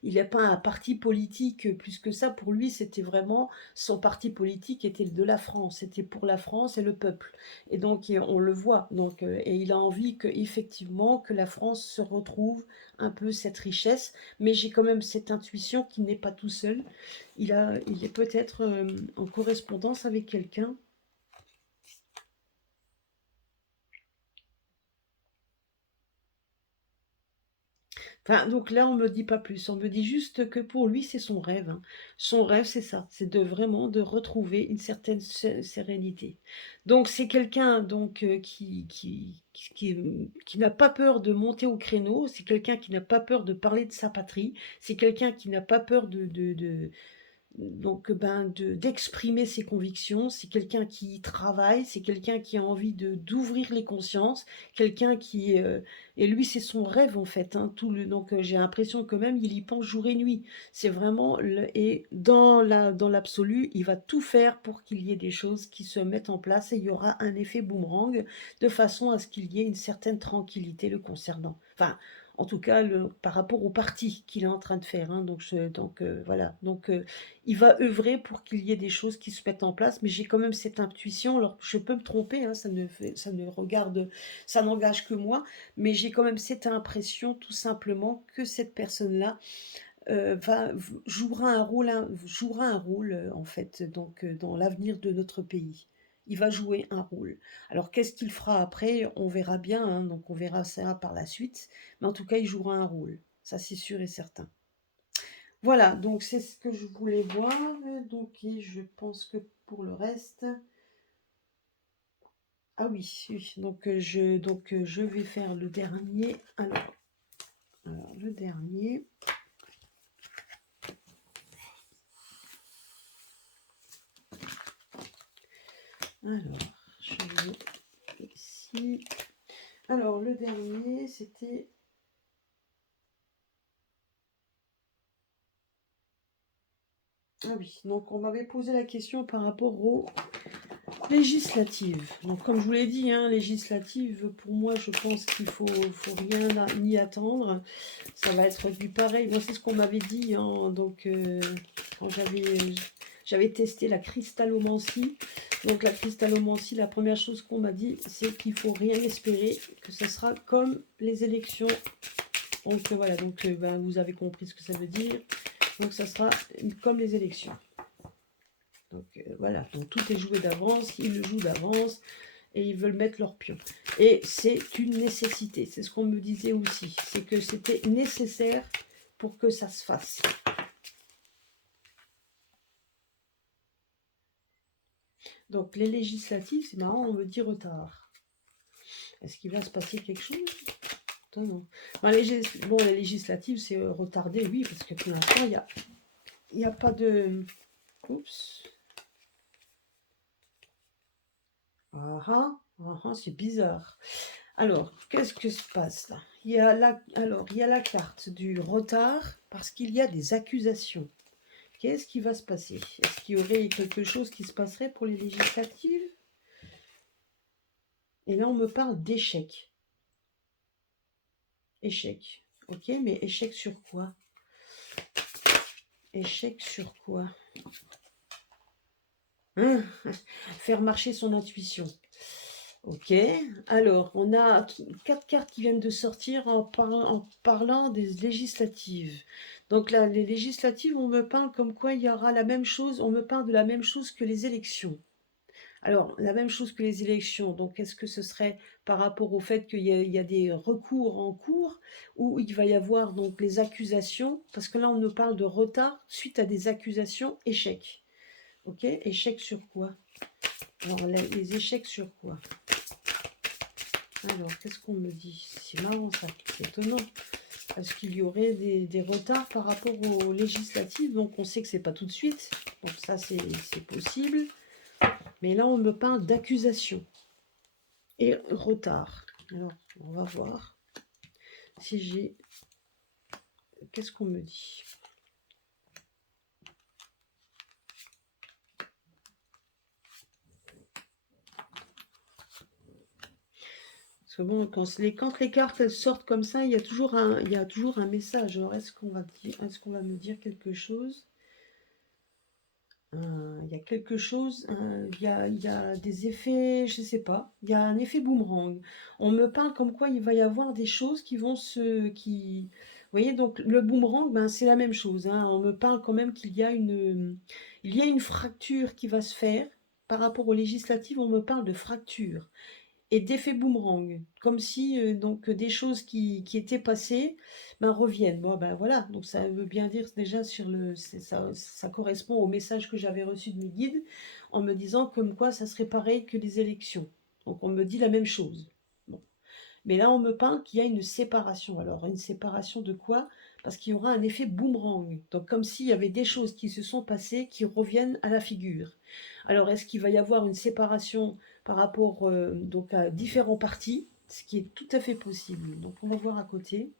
il n'a pas un parti politique plus que ça. Pour lui, c'était vraiment son parti politique était de la France, c'était pour la France et le peuple. Et donc on le voit, donc et il a envie que effectivement que la France se retrouve un peu cette richesse, mais j'ai quand même cette intuition qu'il n'est pas tout seul. Il est peut-être en correspondance avec quelqu'un. Enfin, donc là, on me dit pas plus. On me dit juste que pour lui, c'est son rêve, hein. Son rêve, c'est ça, c'est de vraiment de retrouver une certaine sérénité. Donc c'est quelqu'un donc qui n'a pas peur de monter au créneau. C'est quelqu'un qui n'a pas peur de parler de sa patrie. C'est quelqu'un qui n'a pas peur d'exprimer ses convictions. C'est quelqu'un qui travaille, c'est quelqu'un qui a envie d'ouvrir les consciences, quelqu'un qui et lui c'est son rêve en fait, hein, donc j'ai l'impression que même il y pense jour et nuit. C'est vraiment et dans l'absolu, il va tout faire pour qu'il y ait des choses qui se mettent en place et il y aura un effet boomerang de façon à ce qu'il y ait une certaine tranquillité le concernant. Enfin, en tout cas, par rapport au parti qu'il est en train de faire, hein, voilà. Donc, il va œuvrer pour qu'il y ait des choses qui se mettent en place, mais j'ai quand même cette intuition. Alors, je peux me tromper, hein, ça n'engage que moi, mais j'ai quand même cette impression, tout simplement, que cette personne-là jouera un rôle, en fait, dans l'avenir de notre pays. Il va jouer un rôle. Alors, qu'est-ce qu'il fera après? On verra bien, hein, donc on verra ça par la suite. Mais en tout cas, il jouera un rôle. Ça, c'est sûr et certain. Voilà, donc c'est ce que je voulais voir. Donc, et je pense que pour le reste... Ah oui, oui. Donc, je vais faire le dernier. Alors le dernier. Alors, je vais ici. Alors, le dernier, c'était... Ah oui, donc on m'avait posé la question par rapport aux législatives. Donc, comme je vous l'ai dit, hein, législatives, pour moi, je pense qu'il faut rien ni attendre. Ça va être du pareil. Moi, c'est ce qu'on m'avait dit, hein, donc, quand j'avais testé la cristallomancie. Donc, la cristallomancie, la première chose qu'on m'a dit, c'est qu'il faut rien espérer, que ça sera comme les élections. Donc, voilà, donc, vous avez compris ce que ça veut dire. Donc, ça sera comme les élections. Donc voilà, donc tout est joué d'avance, ils le jouent d'avance et ils veulent mettre leur pion. Et c'est une nécessité, c'est ce qu'on me disait aussi, c'est que c'était nécessaire pour que ça se fasse. Donc les législatives, c'est marrant, on me dit retard. Est-ce qu'il va se passer quelque chose? Non. Bon, les législatives, c'est retardé, oui, parce que pour l'instant, il n'y a pas de... Oups. C'est bizarre. Alors, qu'est-ce que se passe là? Il y a la carte du retard parce qu'il y a des accusations. Qu'est-ce qui va se passer? Est-ce qu'il y aurait quelque chose qui se passerait pour les législatives? Et là, on me parle d'échec. Échec. Ok, mais échec sur quoi? Échec sur quoi? Hein? Faire marcher son intuition. Ok, alors on a 4 cartes qui viennent de sortir en parlant des législatives. Donc là, les législatives, on me parle comme quoi il y aura la même chose, on me parle de la même chose que les élections. Alors, la même chose que les élections, donc est-ce que ce serait par rapport au fait qu'il y a des recours en cours, ou il va y avoir donc les accusations, parce que là on nous parle de retard suite à des accusations, échec. Ok, échec sur quoi? Alors, les échecs sur quoi? Alors, qu'est-ce qu'on me dit? C'est marrant ça, c'est étonnant. Parce qu'il y aurait des retards par rapport aux législatives, donc on sait que c'est pas tout de suite, donc ça c'est possible. Mais là, on me parle d'accusation et retard. Alors, on va voir si j'ai... Qu'est-ce qu'on me dit? Parce que bon, quand les cartes elles sortent comme ça, il y a toujours un message. Alors, est-ce qu'on va me dire quelque chose? Il y a quelque chose, il y a des effets, je ne sais pas, il y a un effet boomerang. On me parle comme quoi il va y avoir des choses qui vont vous voyez, donc le boomerang, ben, c'est la même chose, hein. On me parle quand même il y a une fracture qui va se faire. Par rapport aux législatives, on me parle de fracture et d'effet boomerang, comme si donc des choses qui étaient passées ben, reviennent. Bon, ben voilà, donc ça veut bien dire déjà ça correspond au message que j'avais reçu de mes guides en me disant comme quoi ça serait pareil que les élections. Donc on me dit la même chose. Bon. Mais là, on me parle qu'il y a une séparation. Alors, une séparation de quoi? Parce qu'il y aura un effet boomerang. Donc, comme s'il y avait des choses qui se sont passées qui reviennent à la figure. Alors, est-ce qu'il va y avoir une séparation par rapport donc à différents partis? Ce qui est tout à fait possible. Donc, on va voir à côté.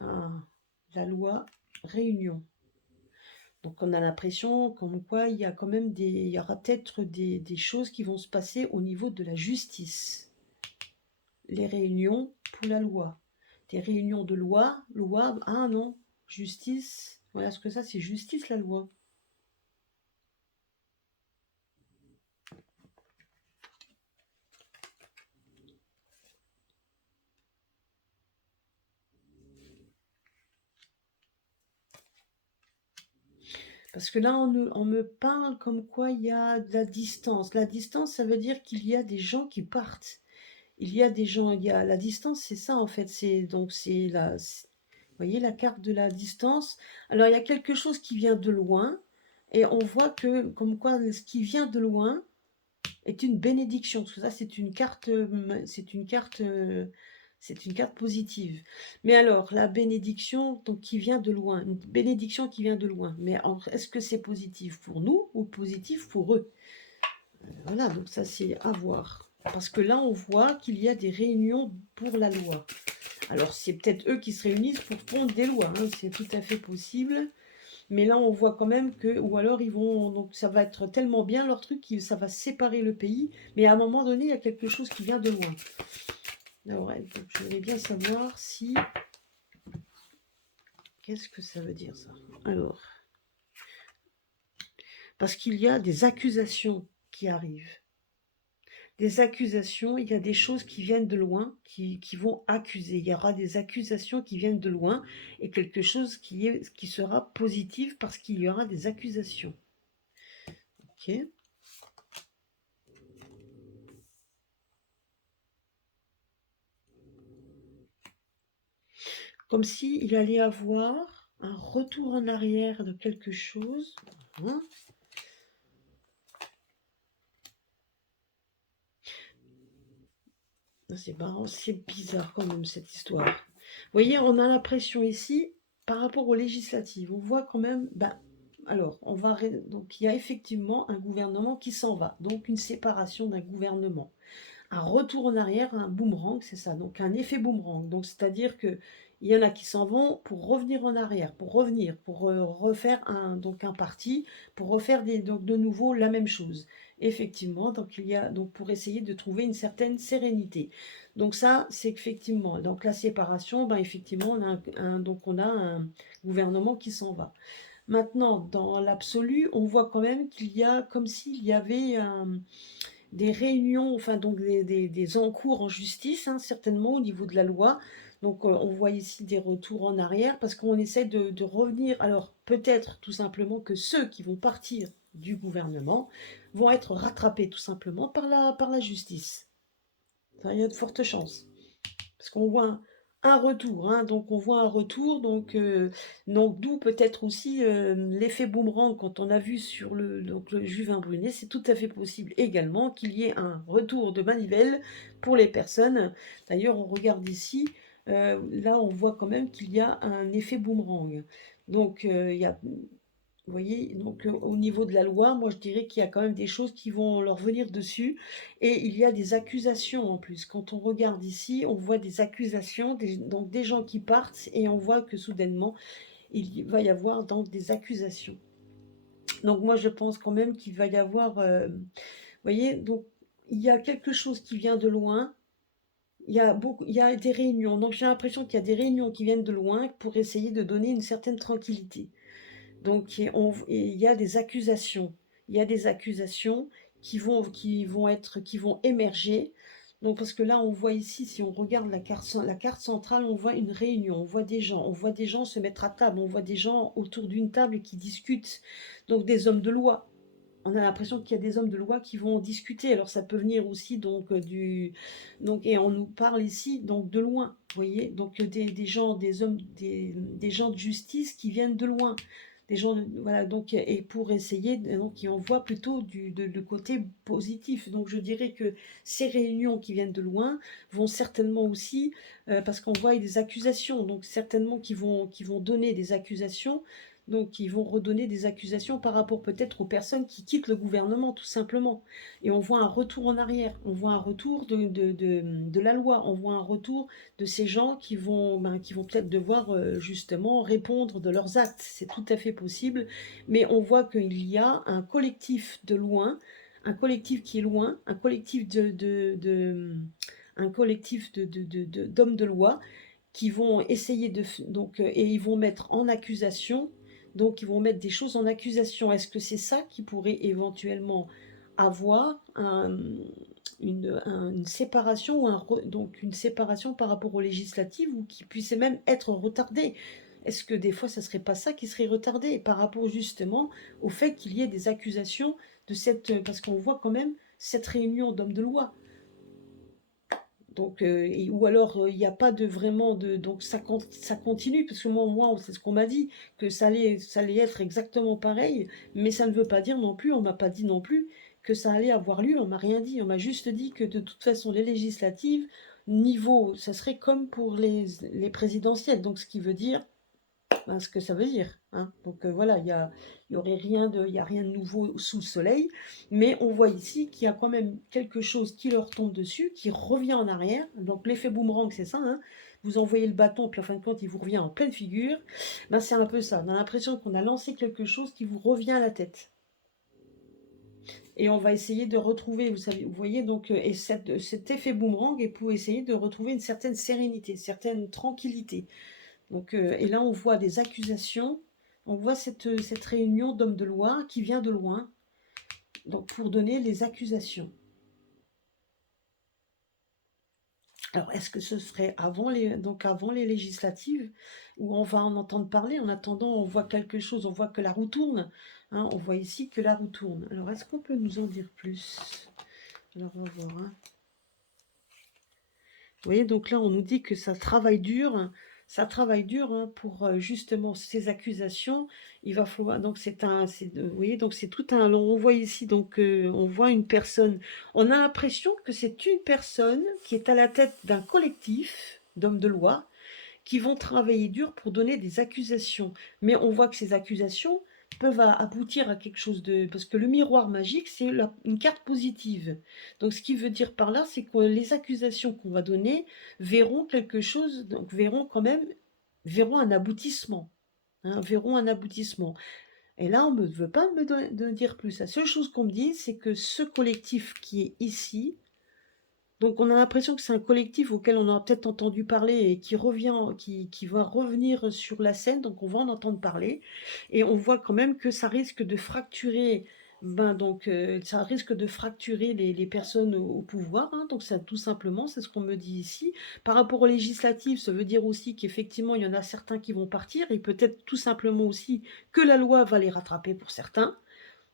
Ah, la loi réunion. Donc, on a l'impression comme quoi il y a quand même il y aura peut-être des choses qui vont se passer au niveau de la justice. Les réunions pour la loi. Des réunions de loi, ah non, justice, voilà ce que ça c'est justice la loi. Parce que là on me parle comme quoi il y a de la distance. La distance ça veut dire qu'il y a des gens qui partent. Il y a des gens, il y a la distance, c'est ça en fait, vous voyez la carte de la distance. Alors il y a quelque chose qui vient de loin et on voit que comme quoi ce qui vient de loin est une bénédiction, parce que ça c'est une carte positive. Mais alors la bénédiction donc qui vient de loin, une bénédiction qui vient de loin, mais est-ce que c'est positif pour nous ou positif pour eux? Voilà, donc ça c'est à voir. Parce que là on voit qu'il y a des réunions pour la loi. Alors c'est peut-être eux qui se réunissent pour prendre des lois, hein, c'est tout à fait possible. Mais là, on voit quand même que, ou alors ils vont, donc ça va être tellement bien leur truc, ça va séparer le pays. Mais à un moment donné, il y a quelque chose qui vient de loin. Alors, donc, je voudrais bien savoir si, qu'est-ce que ça veut dire ça? Alors, parce qu'il y a des accusations qui arrivent. Des accusations, il y a des choses qui viennent de loin, qui vont accuser. Il y aura des accusations qui viennent de loin et quelque chose qui sera positif parce qu'il y aura des accusations. Ok. Comme s'il allait avoir un retour en arrière de quelque chose. Hein. C'est marrant, c'est bizarre quand même cette histoire. Vous voyez, on a l'impression ici, par rapport aux législatives, on voit quand même, alors, donc il y a effectivement un gouvernement qui s'en va, donc une séparation d'un gouvernement. Un retour en arrière, un boomerang, c'est ça, donc un effet boomerang. Donc c'est-à-dire que il y en a qui s'en vont pour revenir en arrière, pour revenir, pour refaire donc un parti, pour refaire donc de nouveau la même chose. Effectivement, donc il y a donc pour essayer de trouver une certaine sérénité. Donc ça, c'est effectivement, donc la séparation, ben effectivement, donc on a un gouvernement qui s'en va. Maintenant, dans l'absolu, on voit quand même qu'il y a comme s'il y avait des réunions, enfin donc des encours en justice, hein, certainement au niveau de la loi. Donc on voit ici des retours en arrière parce qu'on essaie de revenir. Alors peut-être tout simplement que ceux qui vont partir du gouvernement vont être rattrapés tout simplement par la justice. Enfin, il y a de fortes chances. Parce qu'on voit un retour, hein, donc on voit un retour, donc d'où peut-être aussi l'effet boomerang quand on a vu sur donc le Juvin Brunet, c'est tout à fait possible également qu'il y ait un retour de manivelle pour les personnes. D'ailleurs, on regarde ici, là on voit quand même qu'il y a un effet boomerang. Donc il y a vous voyez, donc au niveau de la loi, moi je dirais qu'il y a quand même des choses qui vont leur venir dessus. Et il y a des accusations en plus. Quand on regarde ici, on voit des accusations, donc des gens qui partent, et on voit que soudainement, il va y avoir donc des accusations. Donc moi je pense quand même qu'il va y avoir, vous voyez, donc il y a quelque chose qui vient de loin. Il y a des réunions. Donc j'ai l'impression qu'il y a des réunions qui viennent de loin pour essayer de donner une certaine tranquillité. Donc, il y a des accusations. Il y a des accusations qui vont émerger. Donc, parce que là, on voit ici, si on regarde la carte centrale, on voit une réunion, on voit des gens se mettre à table, on voit des gens autour d'une table qui discutent. Donc, des hommes de loi. On a l'impression qu'il y a des hommes de loi qui vont discuter. Alors, ça peut venir aussi et on nous parle ici donc de loin. Vous voyez, donc des gens, des gens de justice qui viennent de loin des gens, voilà, donc, et pour essayer, donc, qui envoient plutôt le côté positif. Donc, je dirais que ces réunions qui viennent de loin vont certainement aussi, parce qu'on voit des accusations, donc certainement qui vont donner des accusations, donc ils vont redonner des accusations par rapport peut-être aux personnes qui quittent le gouvernement, tout simplement. Et on voit un retour en arrière, on voit un retour de la loi, on voit un retour de ces gens qui vont peut-être devoir justement répondre de leurs actes. C'est tout à fait possible, mais on voit qu'il y a un collectif de loin, un collectif qui est loin, un collectif un collectif d'hommes de loi qui vont essayer et ils vont mettre en accusation, donc ils vont mettre des choses en accusation. Est-ce que c'est ça qui pourrait éventuellement avoir une séparation donc une séparation par rapport aux législatives ou qui puisse même être retardée. Est-ce que des fois, ça serait pas ça qui serait retardé par rapport justement au fait qu'il y ait des accusations de parce qu'on voit quand même cette réunion d'hommes de loi. Donc, ou alors il n'y a pas de vraiment de. Donc ça continue, parce que moi c'est ce qu'on m'a dit, que ça allait être exactement pareil, mais ça ne veut pas dire non plus, on m'a pas dit non plus que ça allait avoir lieu, on m'a rien dit, on m'a juste dit que de toute façon les législatives, ça serait comme pour les présidentielles, donc ce qui veut dire ben, ce que ça veut dire. Hein. Donc voilà, il y a rien de nouveau sous le soleil, mais on voit ici qu'il y a quand même quelque chose qui leur tombe dessus, qui revient en arrière. Donc l'effet boomerang, c'est ça. Hein. Vous envoyez le bâton, puis en fin de compte, il vous revient en pleine figure. Ben, c'est un peu ça. On a l'impression qu'on a lancé quelque chose qui vous revient à la tête. Et on va essayer de retrouver, vous voyez, donc, et cet effet boomerang est pour essayer de retrouver une certaine sérénité, une certaine tranquillité. Donc, et là, on voit des accusations, on voit cette réunion d'hommes de loi qui vient de loin, donc pour donner les accusations. Alors, est-ce que ce serait avant les législatives, où on va en entendre parler? En attendant, on voit quelque chose, on voit que la roue tourne. Hein, on voit ici que la roue tourne. Alors, est-ce qu'on peut nous en dire plus? Alors, on va voir. Hein. Vous voyez, donc là, on nous dit que ça travaille dur hein, pour justement ces accusations. Il va falloir, donc vous voyez, donc c'est tout un long. On voit ici, donc on voit une personne. On a l'impression que c'est une personne qui est à la tête d'un collectif d'hommes de loi qui vont travailler dur pour donner des accusations. Mais on voit que ces accusations peuvent aboutir à quelque chose de... Parce que le miroir magique, c'est une carte positive. Donc ce qui veut dire par là, c'est que les accusations qu'on va donner verront quelque chose, donc verront quand même verront un aboutissement, hein, verront un aboutissement. Et là, on ne veut pas de dire plus. La seule chose qu'on me dit, c'est que ce collectif qui est ici, donc on a l'impression que c'est un collectif auquel on a peut-être entendu parler et qui revient, qui va revenir sur la scène, donc on va en entendre parler. Et on voit quand même que ça risque de fracturer, ça risque de fracturer les personnes au pouvoir, hein, donc ça tout simplement, c'est ce qu'on me dit ici. Par rapport aux législatives, ça veut dire aussi qu'effectivement, il y en a certains qui vont partir, et peut-être tout simplement aussi que la loi va les rattraper pour certains.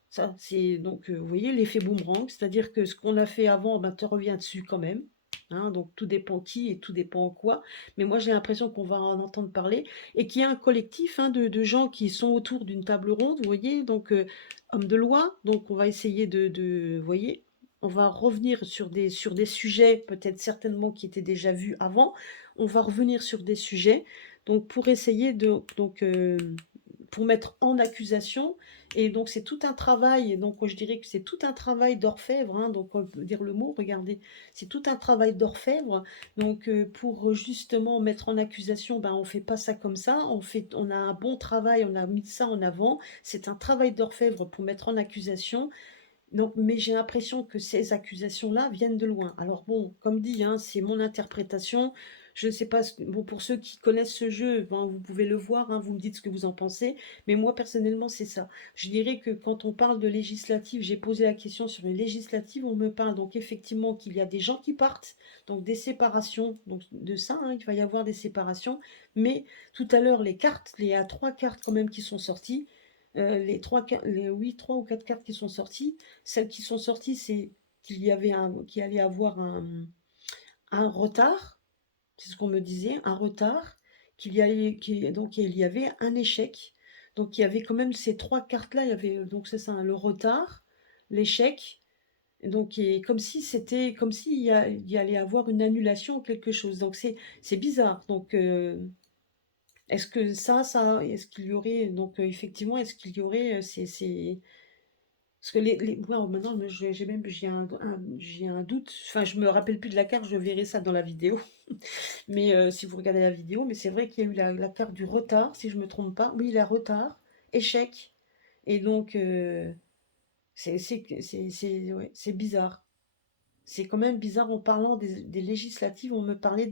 Ça, c'est donc, vous voyez l'effet boomerang, c'est-à-dire que ce qu'on a fait avant, ben, te revient dessus quand même, hein, donc tout dépend qui et tout dépend quoi. Mais moi, j'ai l'impression qu'on va en entendre parler et qu'il y a un collectif, hein, de gens qui sont autour d'une table ronde, vous voyez, donc hommes de loi. Donc on va essayer vous voyez, on va revenir sur des sujets peut-être certainement qui étaient déjà vus avant. On va revenir sur des sujets, donc pour essayer pour mettre en accusation. Et donc c'est tout un travail, donc je dirais que c'est tout un travail d'orfèvre, hein, donc on peut dire le mot, regardez, c'est tout un travail d'orfèvre. Donc pour justement mettre en accusation, ben on fait pas ça comme ça, on a un bon travail, on a mis ça en avant, c'est un travail d'orfèvre pour mettre en accusation. Donc, mais j'ai l'impression que ces accusations-là viennent de loin. Alors bon, comme dit, hein, c'est mon interprétation. Je ne sais pas, bon, pour ceux qui connaissent ce jeu, ben, vous pouvez le voir, hein, vous me dites ce que vous en pensez. Mais moi, personnellement, c'est ça. Je dirais que quand on parle de législatives, j'ai posé la question sur les législatives, on me parle donc effectivement qu'il y a des gens qui partent, donc des séparations, donc de ça, hein, il va y avoir des séparations. Mais tout à l'heure, les cartes, il y a 3 cartes quand même qui sont sorties. Oui, 3 ou 4 cartes qui sont sorties. Celles qui sont sorties, c'est qu'il allait avoir un retard, c'est ce qu'on me disait, un retard, donc il y avait un échec. Donc il y avait quand même ces 3 cartes-là, il y avait, donc c'est ça, hein, le retard, l'échec, donc comme si c'était, comme s'il il y allait avoir une annulation ou quelque chose. Donc c'est bizarre. Donc est-ce que est-ce qu'il y aurait, donc effectivement, est-ce qu'il y aurait parce que moi, maintenant, j'ai un doute. Enfin, je me rappelle plus de la carte, je verrai ça dans la vidéo. Mais si vous regardez la vidéo, mais c'est vrai qu'il y a eu la carte du retard, si je me trompe pas. Oui, la retard, échec. Et donc, ouais, c'est bizarre. C'est quand même bizarre en parlant des législatives, on me parlait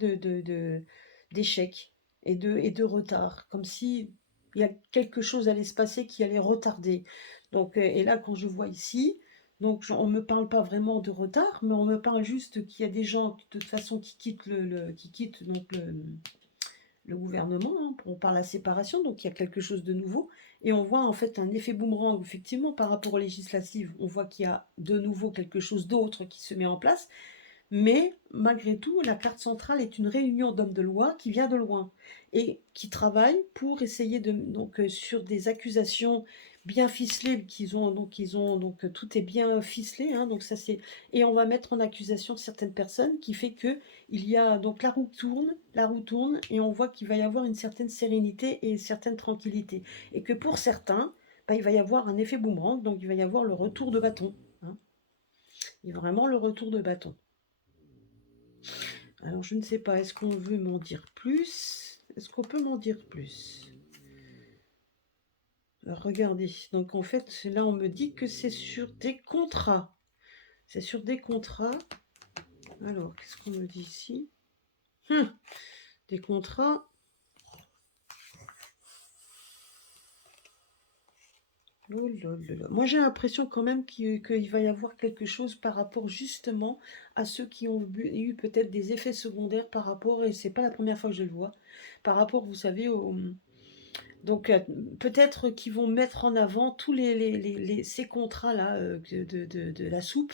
d'échec et de retard, comme si il y a quelque chose allait se passer qui allait retarder. Donc, et là, quand je vois ici, donc on ne me parle pas vraiment de retard, mais on me parle juste qu'il y a des gens de toute façon qui quittent qui quittent donc le gouvernement, hein, on parle la séparation, donc il y a quelque chose de nouveau. Et on voit en fait un effet boomerang, effectivement, par rapport aux législatives. On voit qu'il y a de nouveau quelque chose d'autre qui se met en place. Mais malgré tout, la carte centrale est une réunion d'hommes de loi qui vient de loin et qui travaillent pour essayer sur des accusations bien ficelées qu'ils ont donc tout est bien ficelé, hein, donc ça c'est, et on va mettre en accusation certaines personnes qui fait que il y a donc la roue tourne et on voit qu'il va y avoir une certaine sérénité et une certaine tranquillité et que pour certains, bah, il va y avoir un effet boomerang, donc il va y avoir le retour de bâton, hein, et vraiment le retour de bâton. Alors, je ne sais pas, est-ce qu'on veut m'en dire plus? Est-ce qu'on peut m'en dire plus? Alors, regardez, donc en fait, là, on me dit que c'est sur des contrats. C'est sur des contrats. Alors, qu'est-ce qu'on me dit ici? Des contrats. Oh là là là. Moi, j'ai l'impression quand même qu'il va y avoir quelque chose par rapport justement à ceux qui ont eu peut-être des effets secondaires par rapport, et c'est pas la première fois que je le vois, par rapport, vous savez, donc peut-être qu'ils vont mettre en avant tous ces contrats-là de la soupe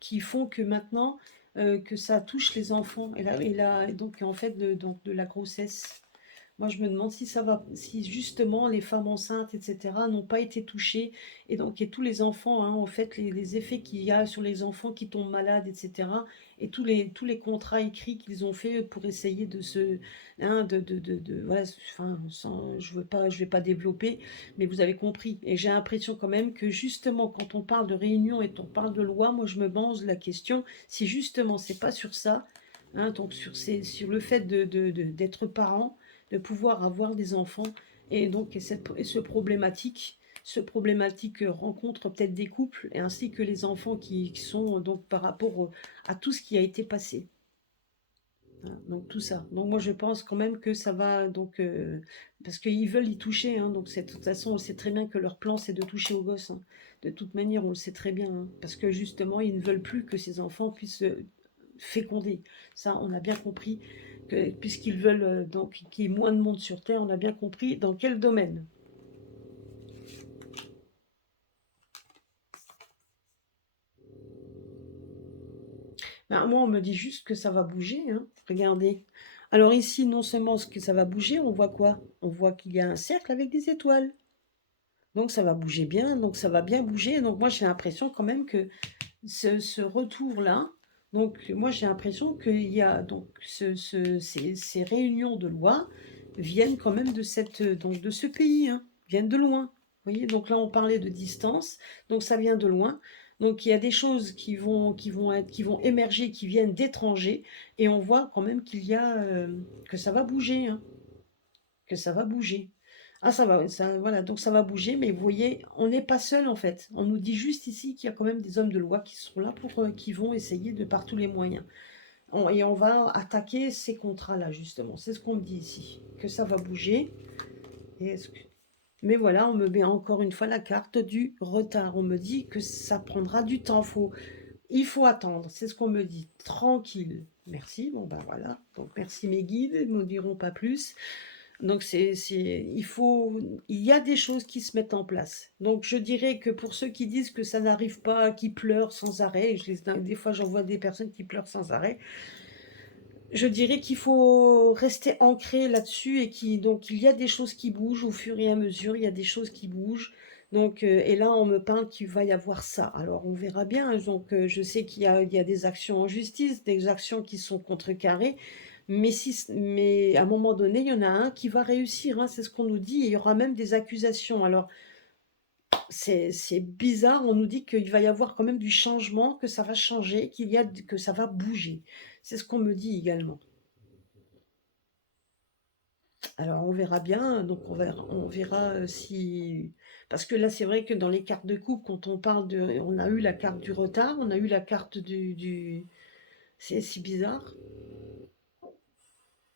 qui font que maintenant que ça touche les enfants et donc en fait donc de la grossesse. Moi, je me demande si ça va, si justement les femmes enceintes, etc., n'ont pas été touchées, et donc et tous les enfants, hein, en fait, les effets qu'il y a sur les enfants qui tombent malades, etc., et tous les contrats écrits qu'ils ont fait pour essayer de se, hein, voilà, enfin, je vais pas développer, mais vous avez compris. Et j'ai l'impression quand même que justement, quand on parle de réunion et on parle de loi, moi, je me pose la question si justement c'est pas sur ça, hein, donc sur le fait d'être parent, de pouvoir avoir des enfants. Et donc, ce problématique rencontre peut-être des couples, et ainsi que les enfants qui sont donc par rapport à tout ce qui a été passé. Voilà, donc tout ça. Donc moi je pense quand même que ça va, donc parce qu'ils veulent y toucher, hein, donc de toute façon on sait très bien que leur plan c'est de toucher aux gosses, hein. De toute manière on le sait très bien, hein, parce que justement ils ne veulent plus que ces enfants puissent féconder. Ça on a bien compris, que puisqu'ils veulent donc qu'il y ait moins de monde sur Terre, on a bien compris dans quel domaine. Ben, moi on me dit juste que ça va bouger, hein, regardez. Alors ici non seulement ce que ça va bouger, on voit quoi? On voit qu'il y a un cercle avec des étoiles. Donc ça va bouger bien, donc ça va bien bouger. Donc moi j'ai l'impression quand même que ce retour-là, donc moi j'ai l'impression qu'il y a donc ces réunions de loi viennent quand même de donc de ce pays, hein, viennent de loin. Vous voyez, donc là on parlait de distance, donc ça vient de loin. Donc il y a des choses qui vont émerger, qui viennent d'étrangers, et on voit quand même qu'il y a que ça va bouger, hein, que ça va bouger. Ah ça va, ça, voilà, donc ça va bouger, mais vous voyez, on n'est pas seul en fait. On nous dit juste ici qu'il y a quand même des hommes de loi qui sont là qui vont essayer de par tous les moyens. Et on va attaquer ces contrats-là justement. C'est ce qu'on me dit ici, que ça va bouger. Mais voilà, on me met encore une fois la carte du retard. On me dit que ça prendra du temps. Il faut attendre. C'est ce qu'on me dit. Tranquille. Merci. Bon ben voilà. Donc merci mes guides. Ils ne me diront pas plus. Donc il y a des choses qui se mettent en place. Donc je dirais que pour ceux qui disent que ça n'arrive pas, qui pleurent sans arrêt, des fois j'en vois des personnes qui pleurent sans arrêt, je dirais qu'il faut rester ancré là-dessus, donc il y a des choses qui bougent au fur et à mesure, il y a des choses qui bougent. Donc, et là, on me parle qu'il va y avoir ça. Alors, on verra bien. Donc, je sais il y a des actions en justice, des actions qui sont contrecarrées. Mais à un moment donné, il y en a un qui va réussir, hein, c'est ce qu'on nous dit. Et il y aura même des accusations. Alors, c'est bizarre. On nous dit qu'il va y avoir quand même du changement, que ça va changer, que ça va bouger. C'est ce qu'on me dit également. Alors on verra bien, donc on verra si... Parce que là, c'est vrai que dans les cartes de coupe, quand on parle de... On a eu la carte du retard, on a eu la carte C'est si bizarre.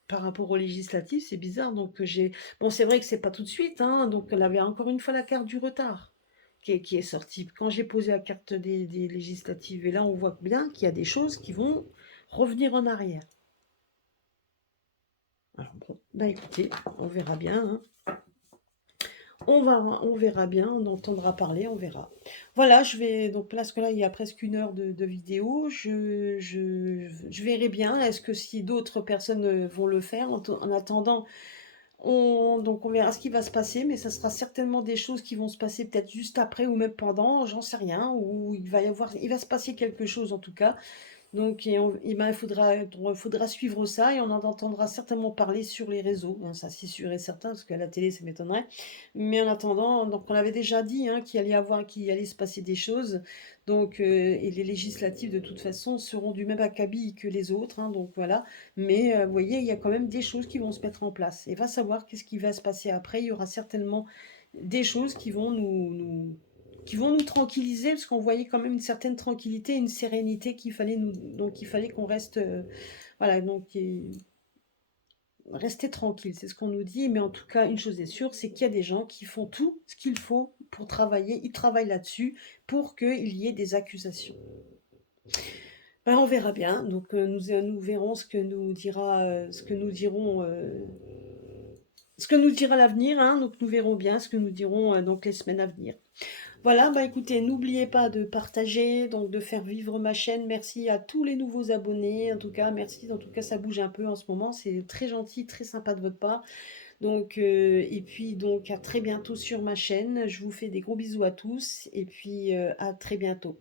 Par rapport aux législatives, c'est bizarre. Donc j'ai... Bon, c'est vrai que c'est pas tout de suite, hein, donc elle avait encore une fois la carte du retard qui est sortie. Quand j'ai posé la carte des législatives, et là, on voit bien qu'il y a des choses qui vont revenir en arrière. Alors bon, bah écoutez, on verra bien, hein. On verra bien, on entendra parler, on verra. Voilà, je vais donc parce que là il y a presque une heure de vidéo, je verrai bien. Est-ce que si d'autres personnes vont le faire en attendant, donc on verra ce qui va se passer, mais ça sera certainement des choses qui vont se passer peut-être juste après ou même pendant, j'en sais rien, ou il va se passer quelque chose en tout cas. Donc, ben, il faudra suivre ça, et on en entendra certainement parler sur les réseaux, hein, ça c'est sûr et certain, parce qu'à la télé ça m'étonnerait. Mais en attendant, donc on avait déjà dit, hein, qu'il allait se passer des choses. Donc, et les législatives de toute façon seront du même acabit que les autres, hein, donc voilà. Mais vous voyez, il y a quand même des choses qui vont se mettre en place. Et va savoir qu'est-ce qui va se passer après. Il y aura certainement des choses qui vont nous tranquilliser, parce qu'on voyait quand même une certaine tranquillité, une sérénité donc il fallait qu'on reste, voilà, donc rester tranquille, c'est ce qu'on nous dit. Mais en tout cas, une chose est sûre, c'est qu'il y a des gens qui font tout ce qu'il faut pour travailler, ils travaillent là-dessus pour qu'il y ait des accusations. Ben, on verra bien, donc nous verrons ce que nous dira, ce que nous dira l'avenir, hein, donc nous verrons bien ce que nous diront donc les semaines à venir. Voilà, bah écoutez, n'oubliez pas de partager, donc de faire vivre ma chaîne. Merci à tous les nouveaux abonnés. En tout cas, merci. En tout cas, ça bouge un peu en ce moment. C'est très gentil, très sympa de votre part. Donc, et puis, donc, à très bientôt sur ma chaîne. Je vous fais des gros bisous à tous. Et puis, à très bientôt.